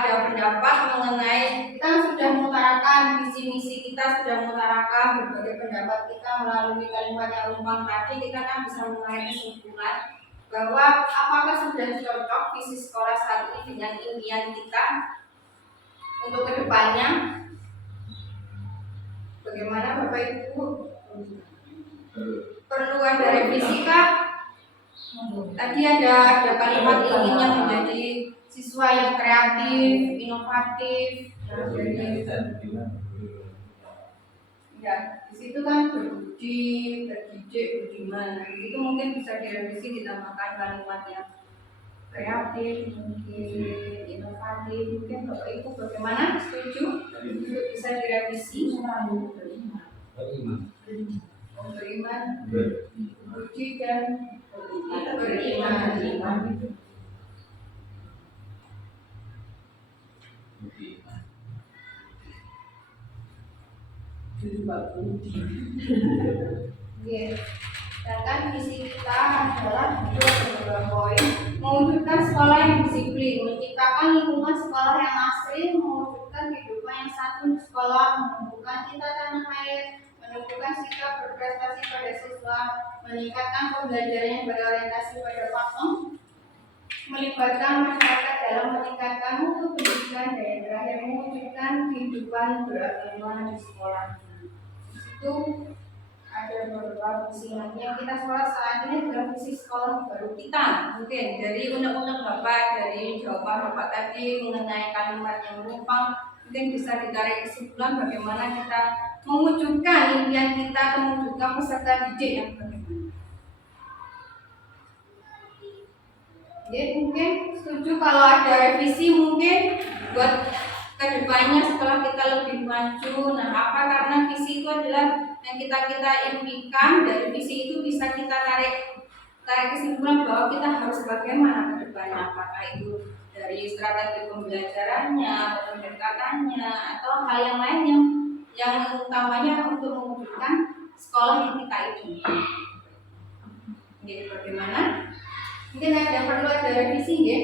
ada pendapat mengenai kita sudah mengutarakan visi misi kita, sudah mengutarakan berbagai pendapat kita melalui kalimat yang rumpang tadi, kita kan bisa mengenai kesimpulan bahwa apakah sudah cocok visi sekolah saat ini dengan impian kita untuk kedepannya. Bagaimana Bapak Ibu? Perlu ada revisi kah? Tadi ada kalimat inginnya menjadi siswa yang kreatif, inovatif. Ya, di situ kan berbudi, terdidik, budiman. Itu mungkin bisa direvisi, ditambahkan kalimat yang kreatif, mungkin inovatif. Mungkin Bapak Ibu bagaimana? Setuju? Bisa direvisi? Beriman, budi dan beriman. Oke. Sedangkan visi kita adalah dua poin: mewujudkan sekolah yang disiplin, menciptakan lingkungan sekolah yang asri, mewujudkan kehidupan yang santun di sekolah, menumbuhkan cinta tanah air, menumbuhkan sikap berprestasi pada siswa, meningkatkan pembelajaran yang berorientasi pada fakta, melibatkan masyarakat dalam meningkatkan mutu pendidikan, dan yang terakhir mewujudkan kehidupan beragama di sekolah. Itu ada beberapa visi yang kita sekolah saat ini adalah visi sekolah baru kita. Mungkin dari undang-undang Bapak, dari jawaban Bapak tadi mengenai kalimat yang rumpang, mungkin bisa ditarik kesimpulan bagaimana kita mewujudkan impian kita, mewujudkan peserta didik yang bagaimana. Jadi mungkin setuju kalau ada revisi mungkin buat kedepannya setelah kita lebih maju. Nah, apa karena visi itu adalah yang kita impikan, dari visi itu bisa kita tarik kesimpulan bahwa kita harus bagaimana ke depannya, apakah itu dari strategi pembelajarannya, pendekatannya, atau hal yang lain yang utamanya untuk mewujudkan sekolah yang kita itu. Jadi bagaimana? Mungkin ada perlu ada revisi ya?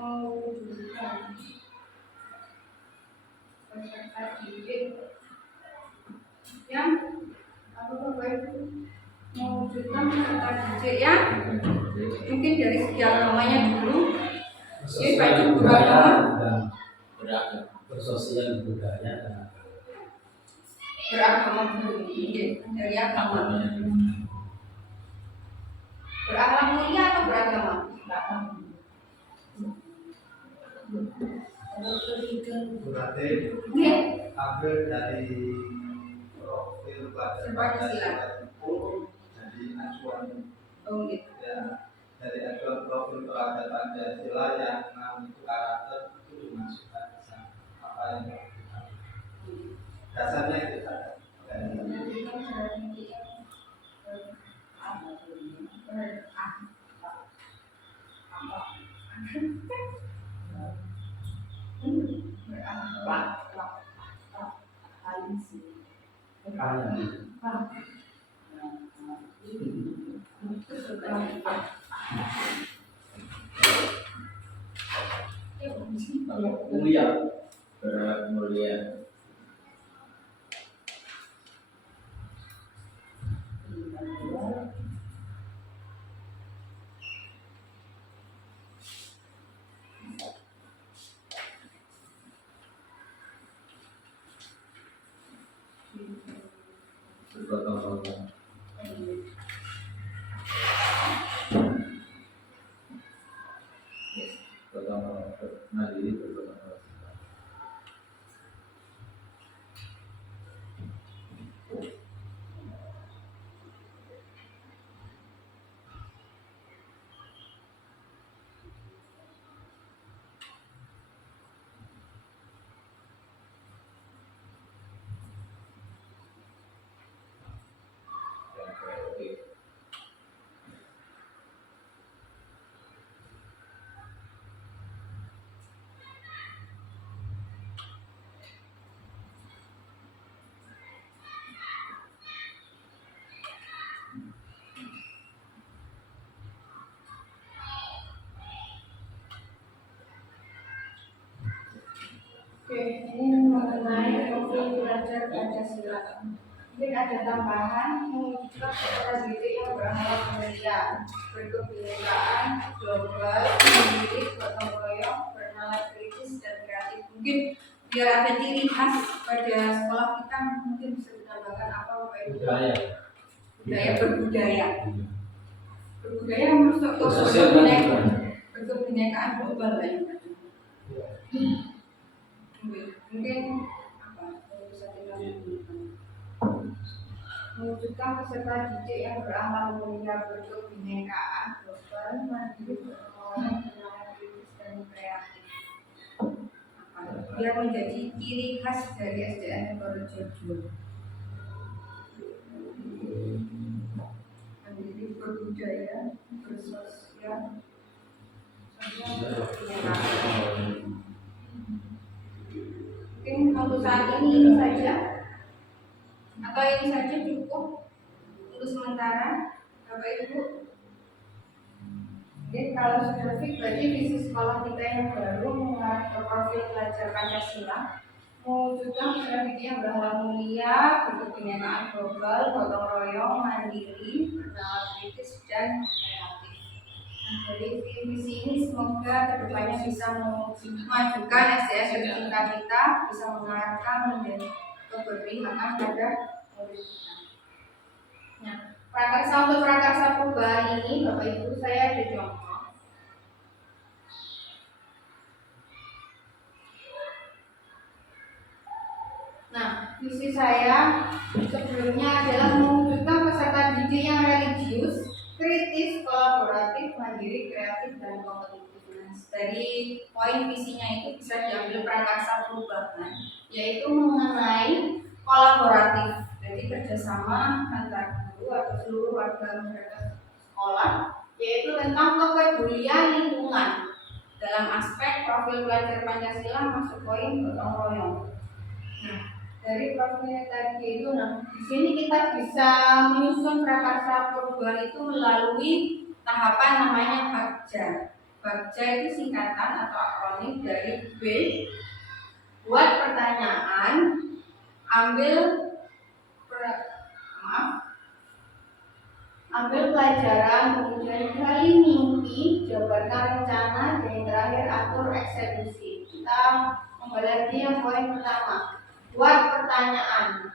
Mewujudkan peserta didik yang mewujudkan peserta didik yang mungkin dari sejak namanya dulu ini baju beragama, bersosial budaya beragama dulu, dari agama, berakhlak mulia atau beragama? Berarti ambil dari profil Pancasila. jadi acuan Oh gitu. ya, dari acuan profil pelajar Pancasila yang 6 itu karakter itu dimasukkan ke sana. Apa yang kita dasarnya itu ada. mulia mulia bergotong-royong. Bergotong-royong. Mandiri bergotong-royong. Oke, ini mengenai profil belajar Pancasila. Mungkin ada tambahan mewujudkan peserta didik yang berakhlak mulia, berkebinekaan, global, mandiri, gotong royong, bernalar kritis dan kreatif. Mungkin biar ada ciri khas pada sekolah kita, mungkin bisa ditambahkan apa Bapak Ibu? Budaya berbudaya. Berbudaya masuk ke berkebinekaan global lah yang tadi. Mungkin apa bisa dilakukan? Mewujudkan peserta didik yang berakhlak mulia, berkebinekaan, global, mandiri, berkelompok, bernalar kritis dan kreatif. Dia menjadi ciri khas dari SDN Purworejo. Mandiri, berbudaya, bersosial, mungkin untuk saat ini saja, atau ini saja cukup untuk sementara, Bapak Ibu. Jadi kalau sudah fix, berarti visi sekolah kita yang baru mengarah ke profil belajar Pancasila, mewujudkan peserta didik yang berakhlak mulia, berkebinekaan global, gotong royong, mandiri, bernalar kritis dan kreatif. Jadi visi ini semoga kedepannya bisa memajukan SDN tercinta kita, bisa mengarahkan menjadi keberpihakan pada murid kita. Nah, prakarsa untuk prakarsa perubahan ini, Bapak Ibu, saya ada contoh. Nah, visi saya sebelumnya adalah mewujudkan peserta didik yang religius, kritis, kolaboratif, mandiri, kreatif, dan kompetitif. Nah, dari poin visinya itu bisa diambil prakarsa perubahan, yaitu mengenai kolaboratif, jadi kerjasama antar guru atau seluruh warga masyarakat sekolah, yaitu tentang kepedulian lingkungan. Dalam aspek profil belajar Pancasila masuk poin gotong royong. Nah, dari profilnya tadi itu, di sini kita bisa menyusun prakarsa perubahan itu melalui tahapan namanya Bagja. Bagja itu singkatan atau akronim dari B, buat pertanyaan, ambil pelajaran, kemudian gali mimpi, jabarkan rencana, dan yang terakhir atur eksekusi. Kita kembali lagi yang poin pertama, buat pertanyaan.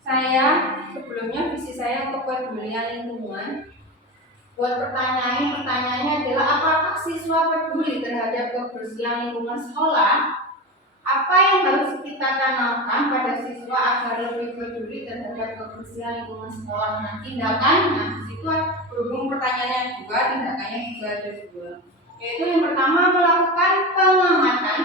Saya sebelumnya visi saya untuk kepedulian lingkungan. Buat pertanyaannya adalah apakah siswa peduli terhadap kebersihan lingkungan sekolah? Apa yang harus kita tanamkan pada siswa agar lebih peduli terhadap kebersihan lingkungan sekolah? Nah, tindakan, itu berhubung pertanyaannya juga, tindakannya juga ada dua. Yaitu yang pertama melakukan pengamatan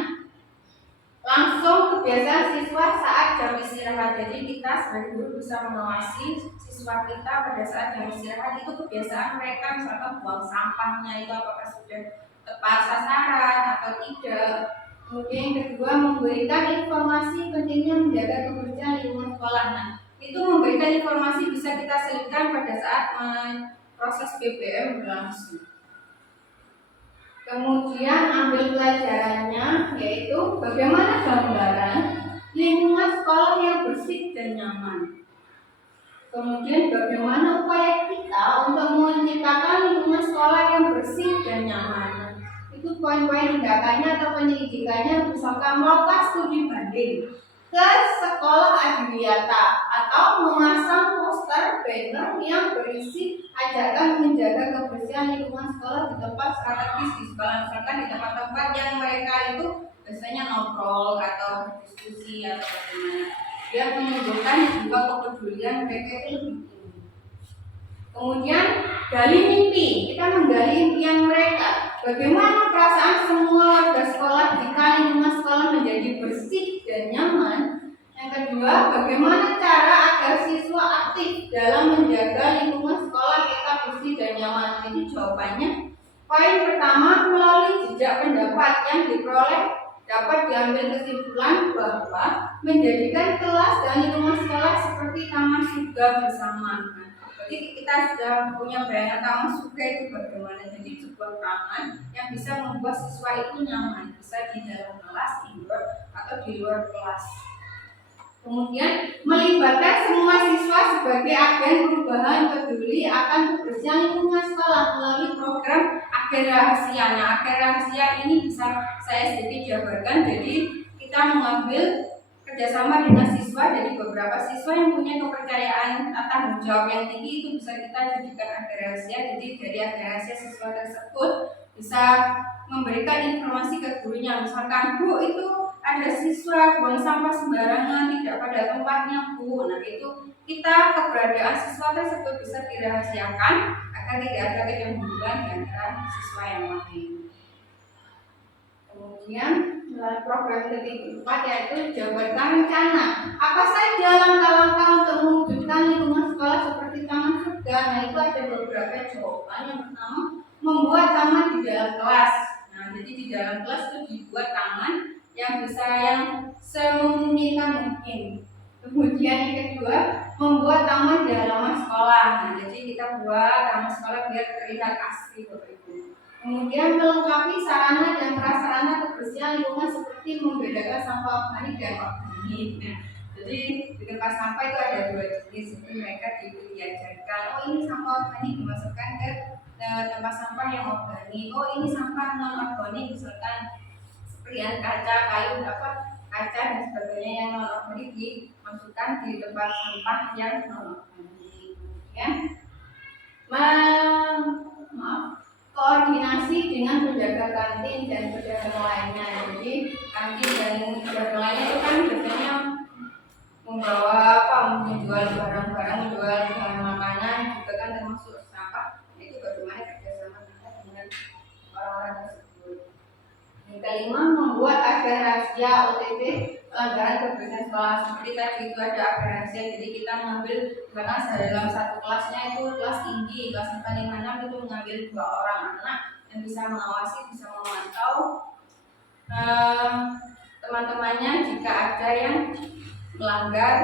langsung kebiasaan siswa saat jam istirahat. Jadi kita sebagai guru bisa mengawasi siswa kita pada saat jam istirahat itu kebiasaan mereka, misalkan buang sampahnya itu apakah sudah tepat sasaran atau tidak. Kemudian yang kedua memberikan informasi pentingnya menjaga kebersihan lingkungan sekolah. Nah, itu memberikan informasi bisa kita selipkan pada saat proses BBM berlangsung. Kemudian ambil pelajarannya, yaitu bagaimana gambaran lingkungan sekolah yang bersih dan nyaman. Kemudian bagaimana upaya kita untuk menciptakan lingkungan sekolah yang bersih dan nyaman. Itu poin-poin tindakannya atau penyelidikannya, misalkan melakukan studi banding ke sekolah adiwiyata atau memasang poster banner yang berisi ajakan menjaga kebersihan lingkungan sekolah di tempat strategis di sekolah, misalkan di tempat-tempat yang mereka itu biasanya ngobrol atau diskusi atau bagaimana. Dia menunjukkan juga kepedulian mereka itu lebih tinggi. Kemudian gali mimpi, kita menggali impian mereka. Bagaimana perasaan semua warga sekolah jika lingkungan sekolah menjadi bersih dan nyaman? Yang kedua, bagaimana cara agar siswa aktif dalam menjaga lingkungan sekolah kita bersih dan nyaman? Jadi jawabannya, poin pertama melalui jejak pendapat yang diperoleh dapat diambil kesimpulan bahwa menjadikan kelas dan lingkungan sekolah seperti taman surga bersama. Berarti kita sudah punya bayangan taman suka itu bagaimana. Jadi sebuah taman yang bisa membuat siswa itu nyaman, bisa di dalam kelas, indoor atau di luar kelas. Kemudian melibatkan semua siswa sebagai agen perubahan peduli akan kebersihan lingkungan sekolah melalui program agen rahasia. Nah, agen rahasia ini bisa saya sedikit jabarkan. Jadi kita mengambil kerjasama dengan siswa. Jadi beberapa siswa yang punya kepercayaan atau tanggung jawab yang tinggi itu bisa kita jadikan agen rahasia. Jadi dari agen rahasia siswa tersebut bisa memberikan informasi ke gurunya. Misalkan, Bu, itu ada siswa buang sampah sembarangan tidak pada tempatnya, Bu. Nah, itu kita keberadaan siswa tersebut bisa dirahasiakan agar tidak ada kecemburuan di antara siswa yang lain. Kemudian program keempat yaitu jabarkan rencana. Apa saja langkah-langkah untuk mewujudkan lingkungan sekolah seperti taman surga? Nah, itu ada beberapa jawaban. Yang pertama, membuat taman di dalam kelas. Nah, jadi di dalam kelas itu dibuat taman yang bisa yang semungkin mungkin. Kemudian yang kedua, membuat taman di halaman sekolah. Nah, jadi kita buat taman sekolah biar terlihat asri Bapak Ibu. Kemudian melengkapi sarana dan prasarana kebersihan lingkungan seperti membedakan sampah organik dan organik. Nah, jadi di tempat sampah itu ada dua jenis, jadi mereka diajarkan, oh ini sampah organik dimasukkan ke tempat sampah yang organik, oh ini sampah non organik misalkan seperti kaca, kayu, kaca dan sebagainya yang non organik dimasukkan di tempat sampah yang non organik. Ya, koordinasi dengan penjaga kantin dan pedagang lainnya. Jadi kantin dan pedagang lainnya itu kan biasanya menjual barang-barang, menjual bahan makanan, juga kan termasuk sampah. Itu bagaimana kerjasama kita dengan orang-orang tersebut. Yang kelima, membuat agen rahasia OTT pelanggaran kebersihan sekolah. Seperti tadi itu ada agen rahasia, jadi kita mengambil karena dalam satu kelasnya itu kelas tinggi, kelas 456 itu mengambil 2 orang anak yang bisa mengawasi, bisa memantau teman-temannya jika ada yang melanggar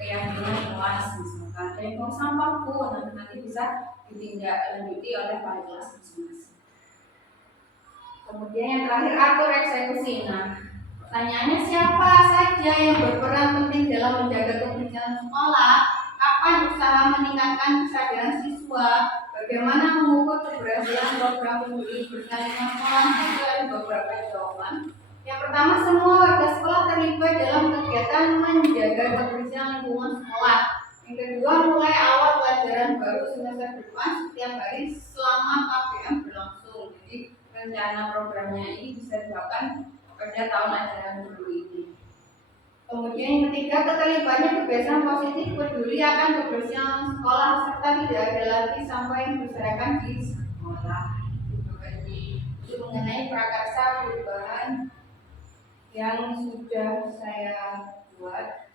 keyakinan kelas, misalkan ada yang buang sampah pun nanti bisa ditindaklanjuti oleh wali kelas masing-masing. Kemudian yang terakhir, atur eksekusi. Nah, pertanyaannya, siapa saja yang berperan penting dalam menjaga kebersihan sekolah? Kapan usaha meningkatkan kesadaran siswa? Bagaimana mengukur keberhasilan program peduli kebersihan lingkungan sekolah? Itu ada beberapa jawaban. Yang pertama, semua warga sekolah terlibat dalam kegiatan menjaga kebersihan lingkungan sekolah. Yang kedua, mulai awal pelajaran baru semester depan setiap hari selama KPM berlangsung. Jadi rencana programnya ini bisa dilakukan pada tahun ajaran baru ini. Kemudian yang ketiga, keterlibatannya kebiasaan positif peduli akan kebersihan sekolah serta tidak ada lagi sampah yang berserakan di sekolah. Itu mengenai prakarsa perubahan yang sudah saya buat.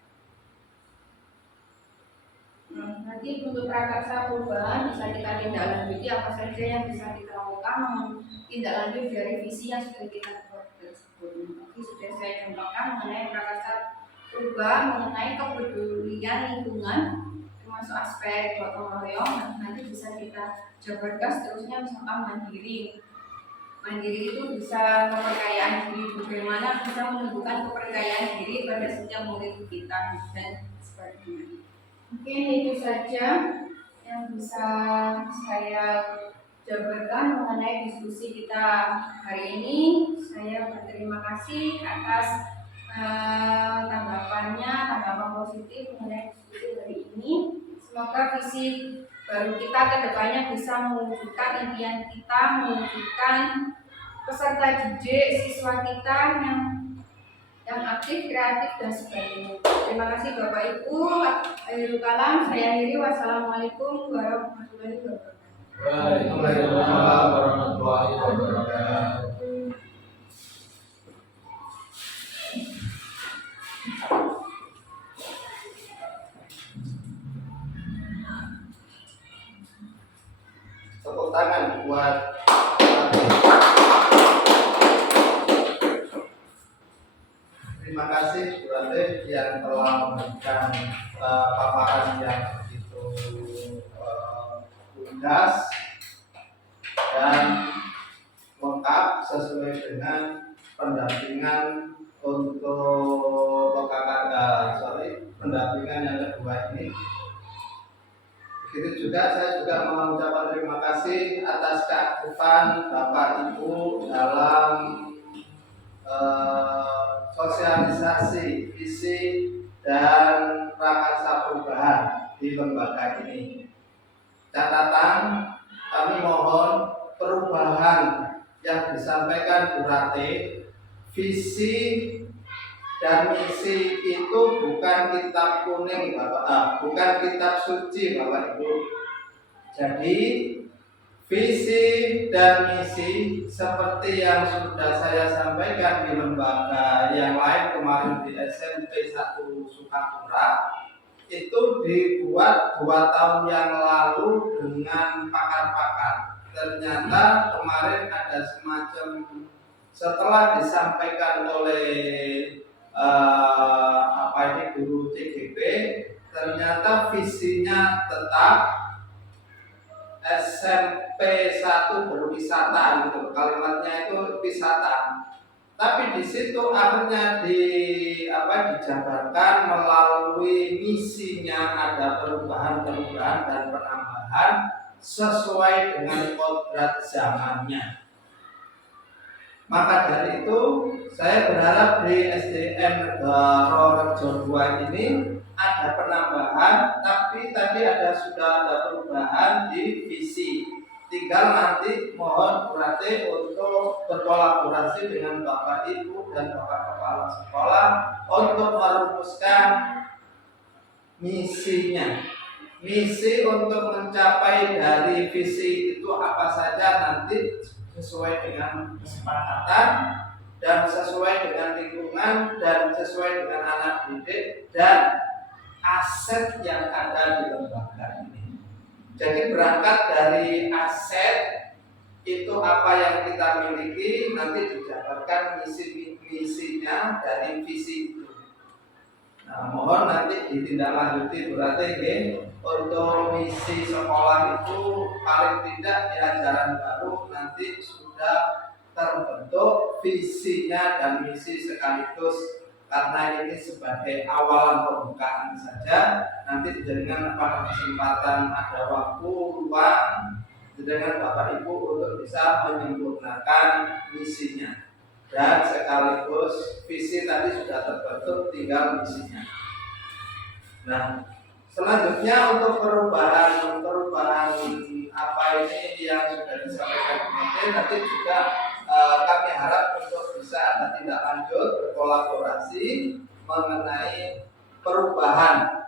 Nanti untuk prakarsa perubahan bisa kita tindaklanjuti apa saja yang bisa kita lakukan, tindaklanjut dari visi yang sudah kita buat tersebut. Nanti sudah saya contohkan mengenai prakarsa perubahan mengenai kepedulian lingkungan, termasuk aspek gotong royong. Nanti bisa kita jabarkan seterusnya, misalkan mandiri. Mandiri itu bisa kepercayaan diri, bagaimana bisa menumbuhkan kepercayaan diri pada setiap murid kita dan sebagainya. Mungkin itu saja yang bisa saya jabarkan mengenai diskusi kita hari ini. Saya berterima kasih atas tanggapan positif mengenai diskusi hari ini. Semoga visi baru kita ke depannya bisa mewujudkan impian kita, mewujudkan peserta didik siswa kita yang aktif, kreatif dan sebagainya. Terima kasih Bapak Ibu. Akhirul kalam, saya akhiri. Wassalamualaikum warahmatullahi wabarakatuh. Waalaikumsalam warahmatullahi wabarakatuh. Tepuk tangan buat terima kasih Bu Ratih yang telah memberikan paparan yang begitu jelas dan lengkap sesuai dengan pendampingan untuk pendampingan yang kedua ini. Begitu juga saya juga mengucapkan terima kasih atas keaktifan Bapak Ibu dalam sosialisasi visi dan prakarsa perubahan di lembaga ini. Catatan, kami mohon perubahan yang disampaikan Bu Rate, visi dan misi itu bukan kitab kuning bukan kitab suci Bapak Ibu. Jadi visi dan misi seperti yang sudah saya sampaikan di lembaga yang lain kemarin di SMP 1 Sukapura, itu dibuat 2 tahun yang lalu dengan pakar-pakar. Ternyata kemarin ada semacam, setelah disampaikan oleh guru CGP, ternyata visinya tetap SMP 1 berwisata gitu, kalimatnya itu wisata. Tapi di situ akhirnya dijabarkan melalui misinya ada perubahan-perubahan dan penambahan sesuai dengan kodrat zamannya. Maka dari itu saya berharap di SDN Negara Rejo 2 ini ada penambahan, tapi tadi sudah ada perubahan di visi. Tinggal nanti mohon Bu Rate untuk berkolaborasi dengan Bapak Ibu dan Bapak Kepala Sekolah untuk merumuskan misinya. Misi untuk mencapai dari visi itu apa saja nanti sesuai dengan kesepakatan dan sesuai dengan lingkungan dan sesuai dengan anak didik dan aset yang ada di lembaga ini. Jadi berangkat dari aset itu apa yang kita miliki, nanti dijabarkan misinya dari visi itu. Nah, mohon nanti ditindaklanjuti berarti untuk misi sekolah itu paling tidak di ajaran baru nanti sudah terbentuk visinya dan misi sekaligus, karena ini sebagai awalan pembukaan saja. Nanti dengan pada kesempatan ada waktu luang dengan Bapak Ibu untuk bisa menyempurnakan misinya, dan sekaligus visi tadi sudah terbentuk, tinggal misinya. Nah, selanjutnya untuk perubahan apa ini yang sudah disampaikan nanti juga kami harap untuk bisa ada tindak lanjut berkolaborasi mengenai perubahan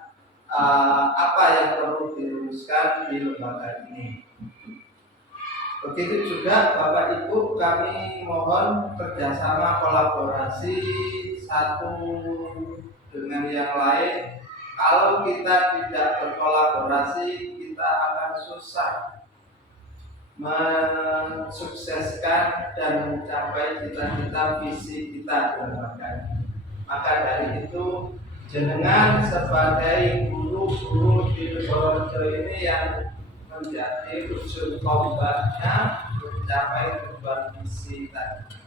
apa yang perlu dirumuskan di lembaga ini. Begitu juga Bapak Ibu, kami mohon kerjasama kolaborasi satu dengan yang lain. Kalau kita tidak berkolaborasi, kita akan susah mensukseskan dan mencapai cita-cita visi kita di lembaga ini. Maka dari itu, jenengan sebagai guru-guru di Rejo ini yang menjadi ujung tombaknya mencapai tujuan visi tadi.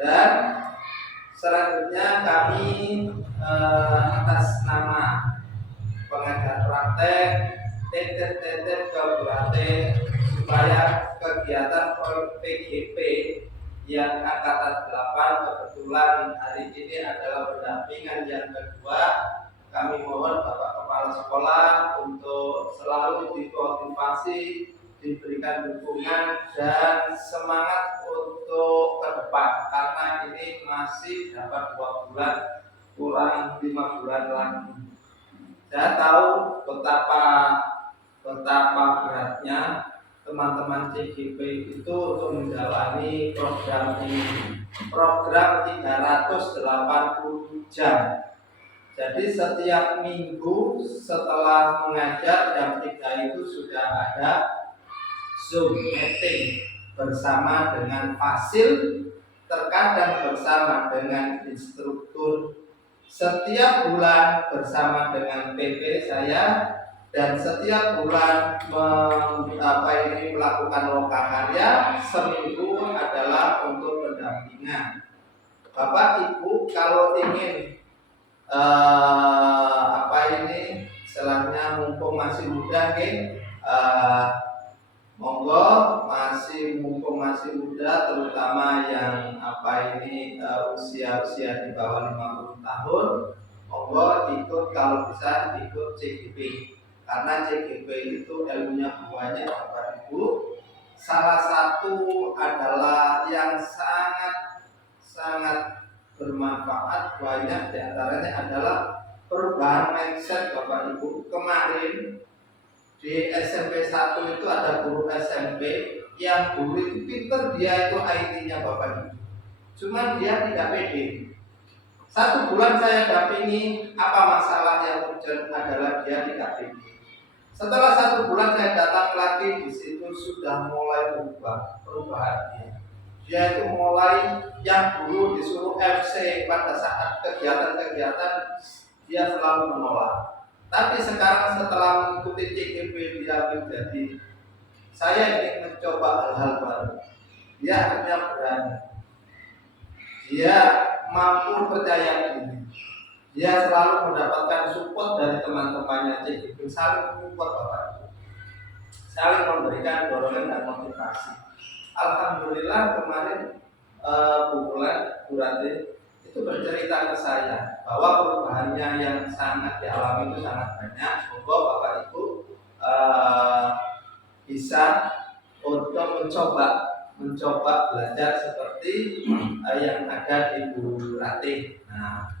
Dan selanjutnya kami atas nama pengajar praktek titip ke Bu Rate supaya kegiatan PGP yang angkatan 8 kebetulan hari ini adalah pendampingan yang kedua. Kami mohon Bapak Kepala Sekolah untuk selalu dimotivasi, diberikan dukungan dan semangat untuk ke depan, karena ini masih dapat 2 bulan, kurang 5 bulan lagi. Saya tahu betapa beratnya teman-teman CGP itu untuk menjalani program ini. Program 380 jam. Jadi setiap minggu setelah mengajar jam 3 itu sudah ada Zoom meeting bersama dengan fasil, terkadang bersama dengan instruktur. Setiap bulan bersama dengan PP saya dan setiap bulan melakukan lokakarya, seminggu adalah untuk pendampingan. Bapak Ibu kalau ingin istilahnya mumpung masih muda, monggo mumpung masih muda, terutama yang usia di bawah 50 tahun, monggo ikut, kalau bisa ikut CGP, karena CGP itu ilmunya banyak Bapak Ibu. Salah satu adalah yang sangat bermanfaat, banyak diantaranya adalah perubahan mindset Bapak Ibu. Kemarin di SMP 1 itu ada guru SMP yang dulu itu pinter, dia itu IT-nya Bapak Ibu, cuman dia tidak pede. 1 bulan saya dampingi, apa masalah yang muncul adalah dia tidak pede. Setelah 1 bulan saya datang lagi, di situ sudah mulai perubahan dia. Dia itu mulai, yang dulu disuruh FC pada saat kegiatan-kegiatan dia selalu menolak. Tapi sekarang setelah mengikuti CGP, dia menjadi, saya ingin mencoba hal-hal baru. Dia akhirnya berani. Dia mampu percaya diri. Dia selalu mendapatkan support dari teman-temannya CGP, saling support Bapak Ibu, saling memberikan dorongan dan motivasi. Alhamdulillah kemarin Bu Ranti itu bercerita ke saya bahwa perubahannya yang sangat dialami itu sangat banyak. Semoga Bapak Ibu bisa untuk mencoba belajar seperti yang ada di Bu Ranti. Nah,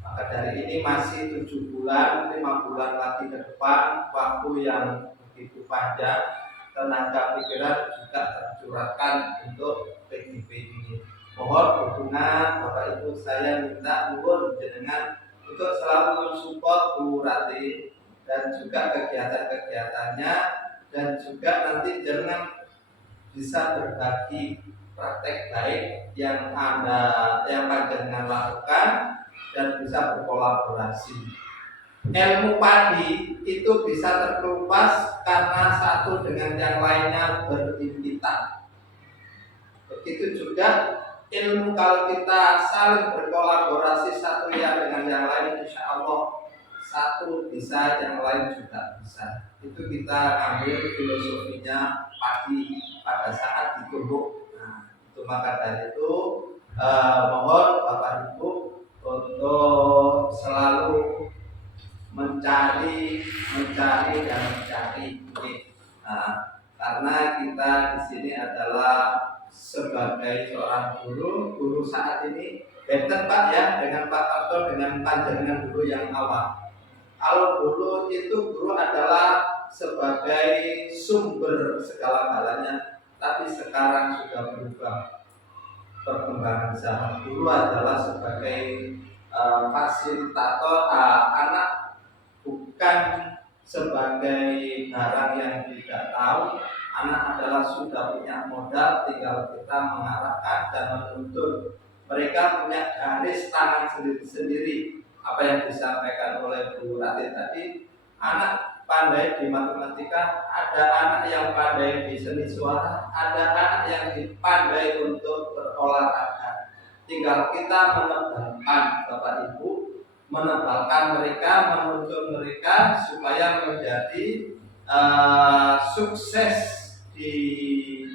maka dari ini masih 7 bulan, 5 bulan lagi ke depan, waktu yang begitu panjang, tenaga pikiran juga tercurahkan untuk PGP ini. Mohon dukungan Bapak Ibu, saya minta nuwun jenengan untuk selalu mensupport Bu Rati dan juga kegiatan-kegiatannya, dan juga nanti jenengan bisa berbagi praktek baik yang panjenengan lakukan dan bisa berkolaborasi. Ilmu padi itu bisa terkelupas karena satu dengan yang lainnya berhimpitan. Begitu juga ilmu, kalau kita saling berkolaborasi satu ya dengan yang lain, insya Allah satu bisa, yang lain juga bisa. Itu kita ambil filosofinya padi pada saat ditumbuk. Nah, itu maka dari itu mohon Bapak Ibu untuk selalu mencari. Karena kita di sini adalah sebagai seorang guru saat ini beda Pak ya dengan Pak atau dengan panjenengan dulu yang awal. Kalau dulu itu guru adalah sebagai sumber segala-galanya, tapi sekarang sudah berubah perkembangan zaman. Dulu adalah sebagai fasilitator anak, bukan sebagai barang yang tidak tahu. Anak adalah sudah punya modal, tinggal kita mengarahkan dan menuntun. Mereka punya garis tangan sendiri-sendiri. Apa yang disampaikan oleh Bu Rati tadi, anak pandai di matematika, ada anak yang pandai di seni suara, ada anak yang pandai untuk berolahraga. Tinggal kita menebalkan Bapak Ibu, menebalkan mereka, menuntun mereka supaya menjadi sukses di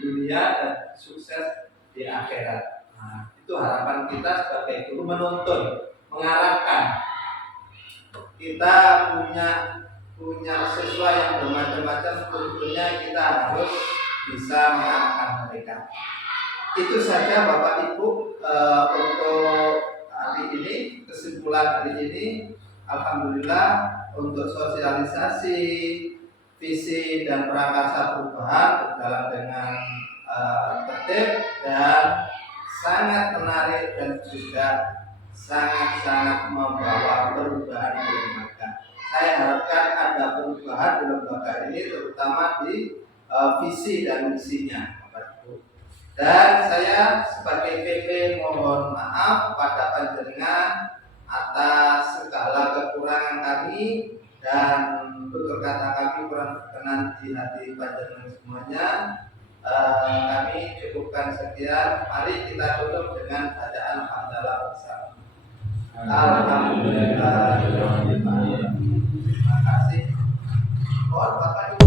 dunia dan sukses di akhirat. Nah, itu harapan kita sebagai guru, menuntun, mengarahkan. Kita punya siswa yang bermacam-macam, tentunya kita harus bisa mengarahkan mereka. Itu saja Bapak Ibu untuk hari ini, kesimpulan hari ini. Alhamdulillah untuk sosialisasi visi dan prakasa perubahan berjalan dengan tertib dan sangat menarik, dan juga sangat membawa perubahan di lembaga. Saya harapkan ada perubahan di lembaga ini, terutama di visi dan misinya, Bapak Ibu. Dan saya sebagai PP mohon maaf pada panjenengan atas segala kekurangan kami, dan tutur kata kami kurang berkenan di hati panjenengan semuanya. Kami cukupkan sekian. Mari kita tutup dengan bacaan hamdalah bersama. Alhamdulillah. Terima kasih. Mohon Bapak Ibu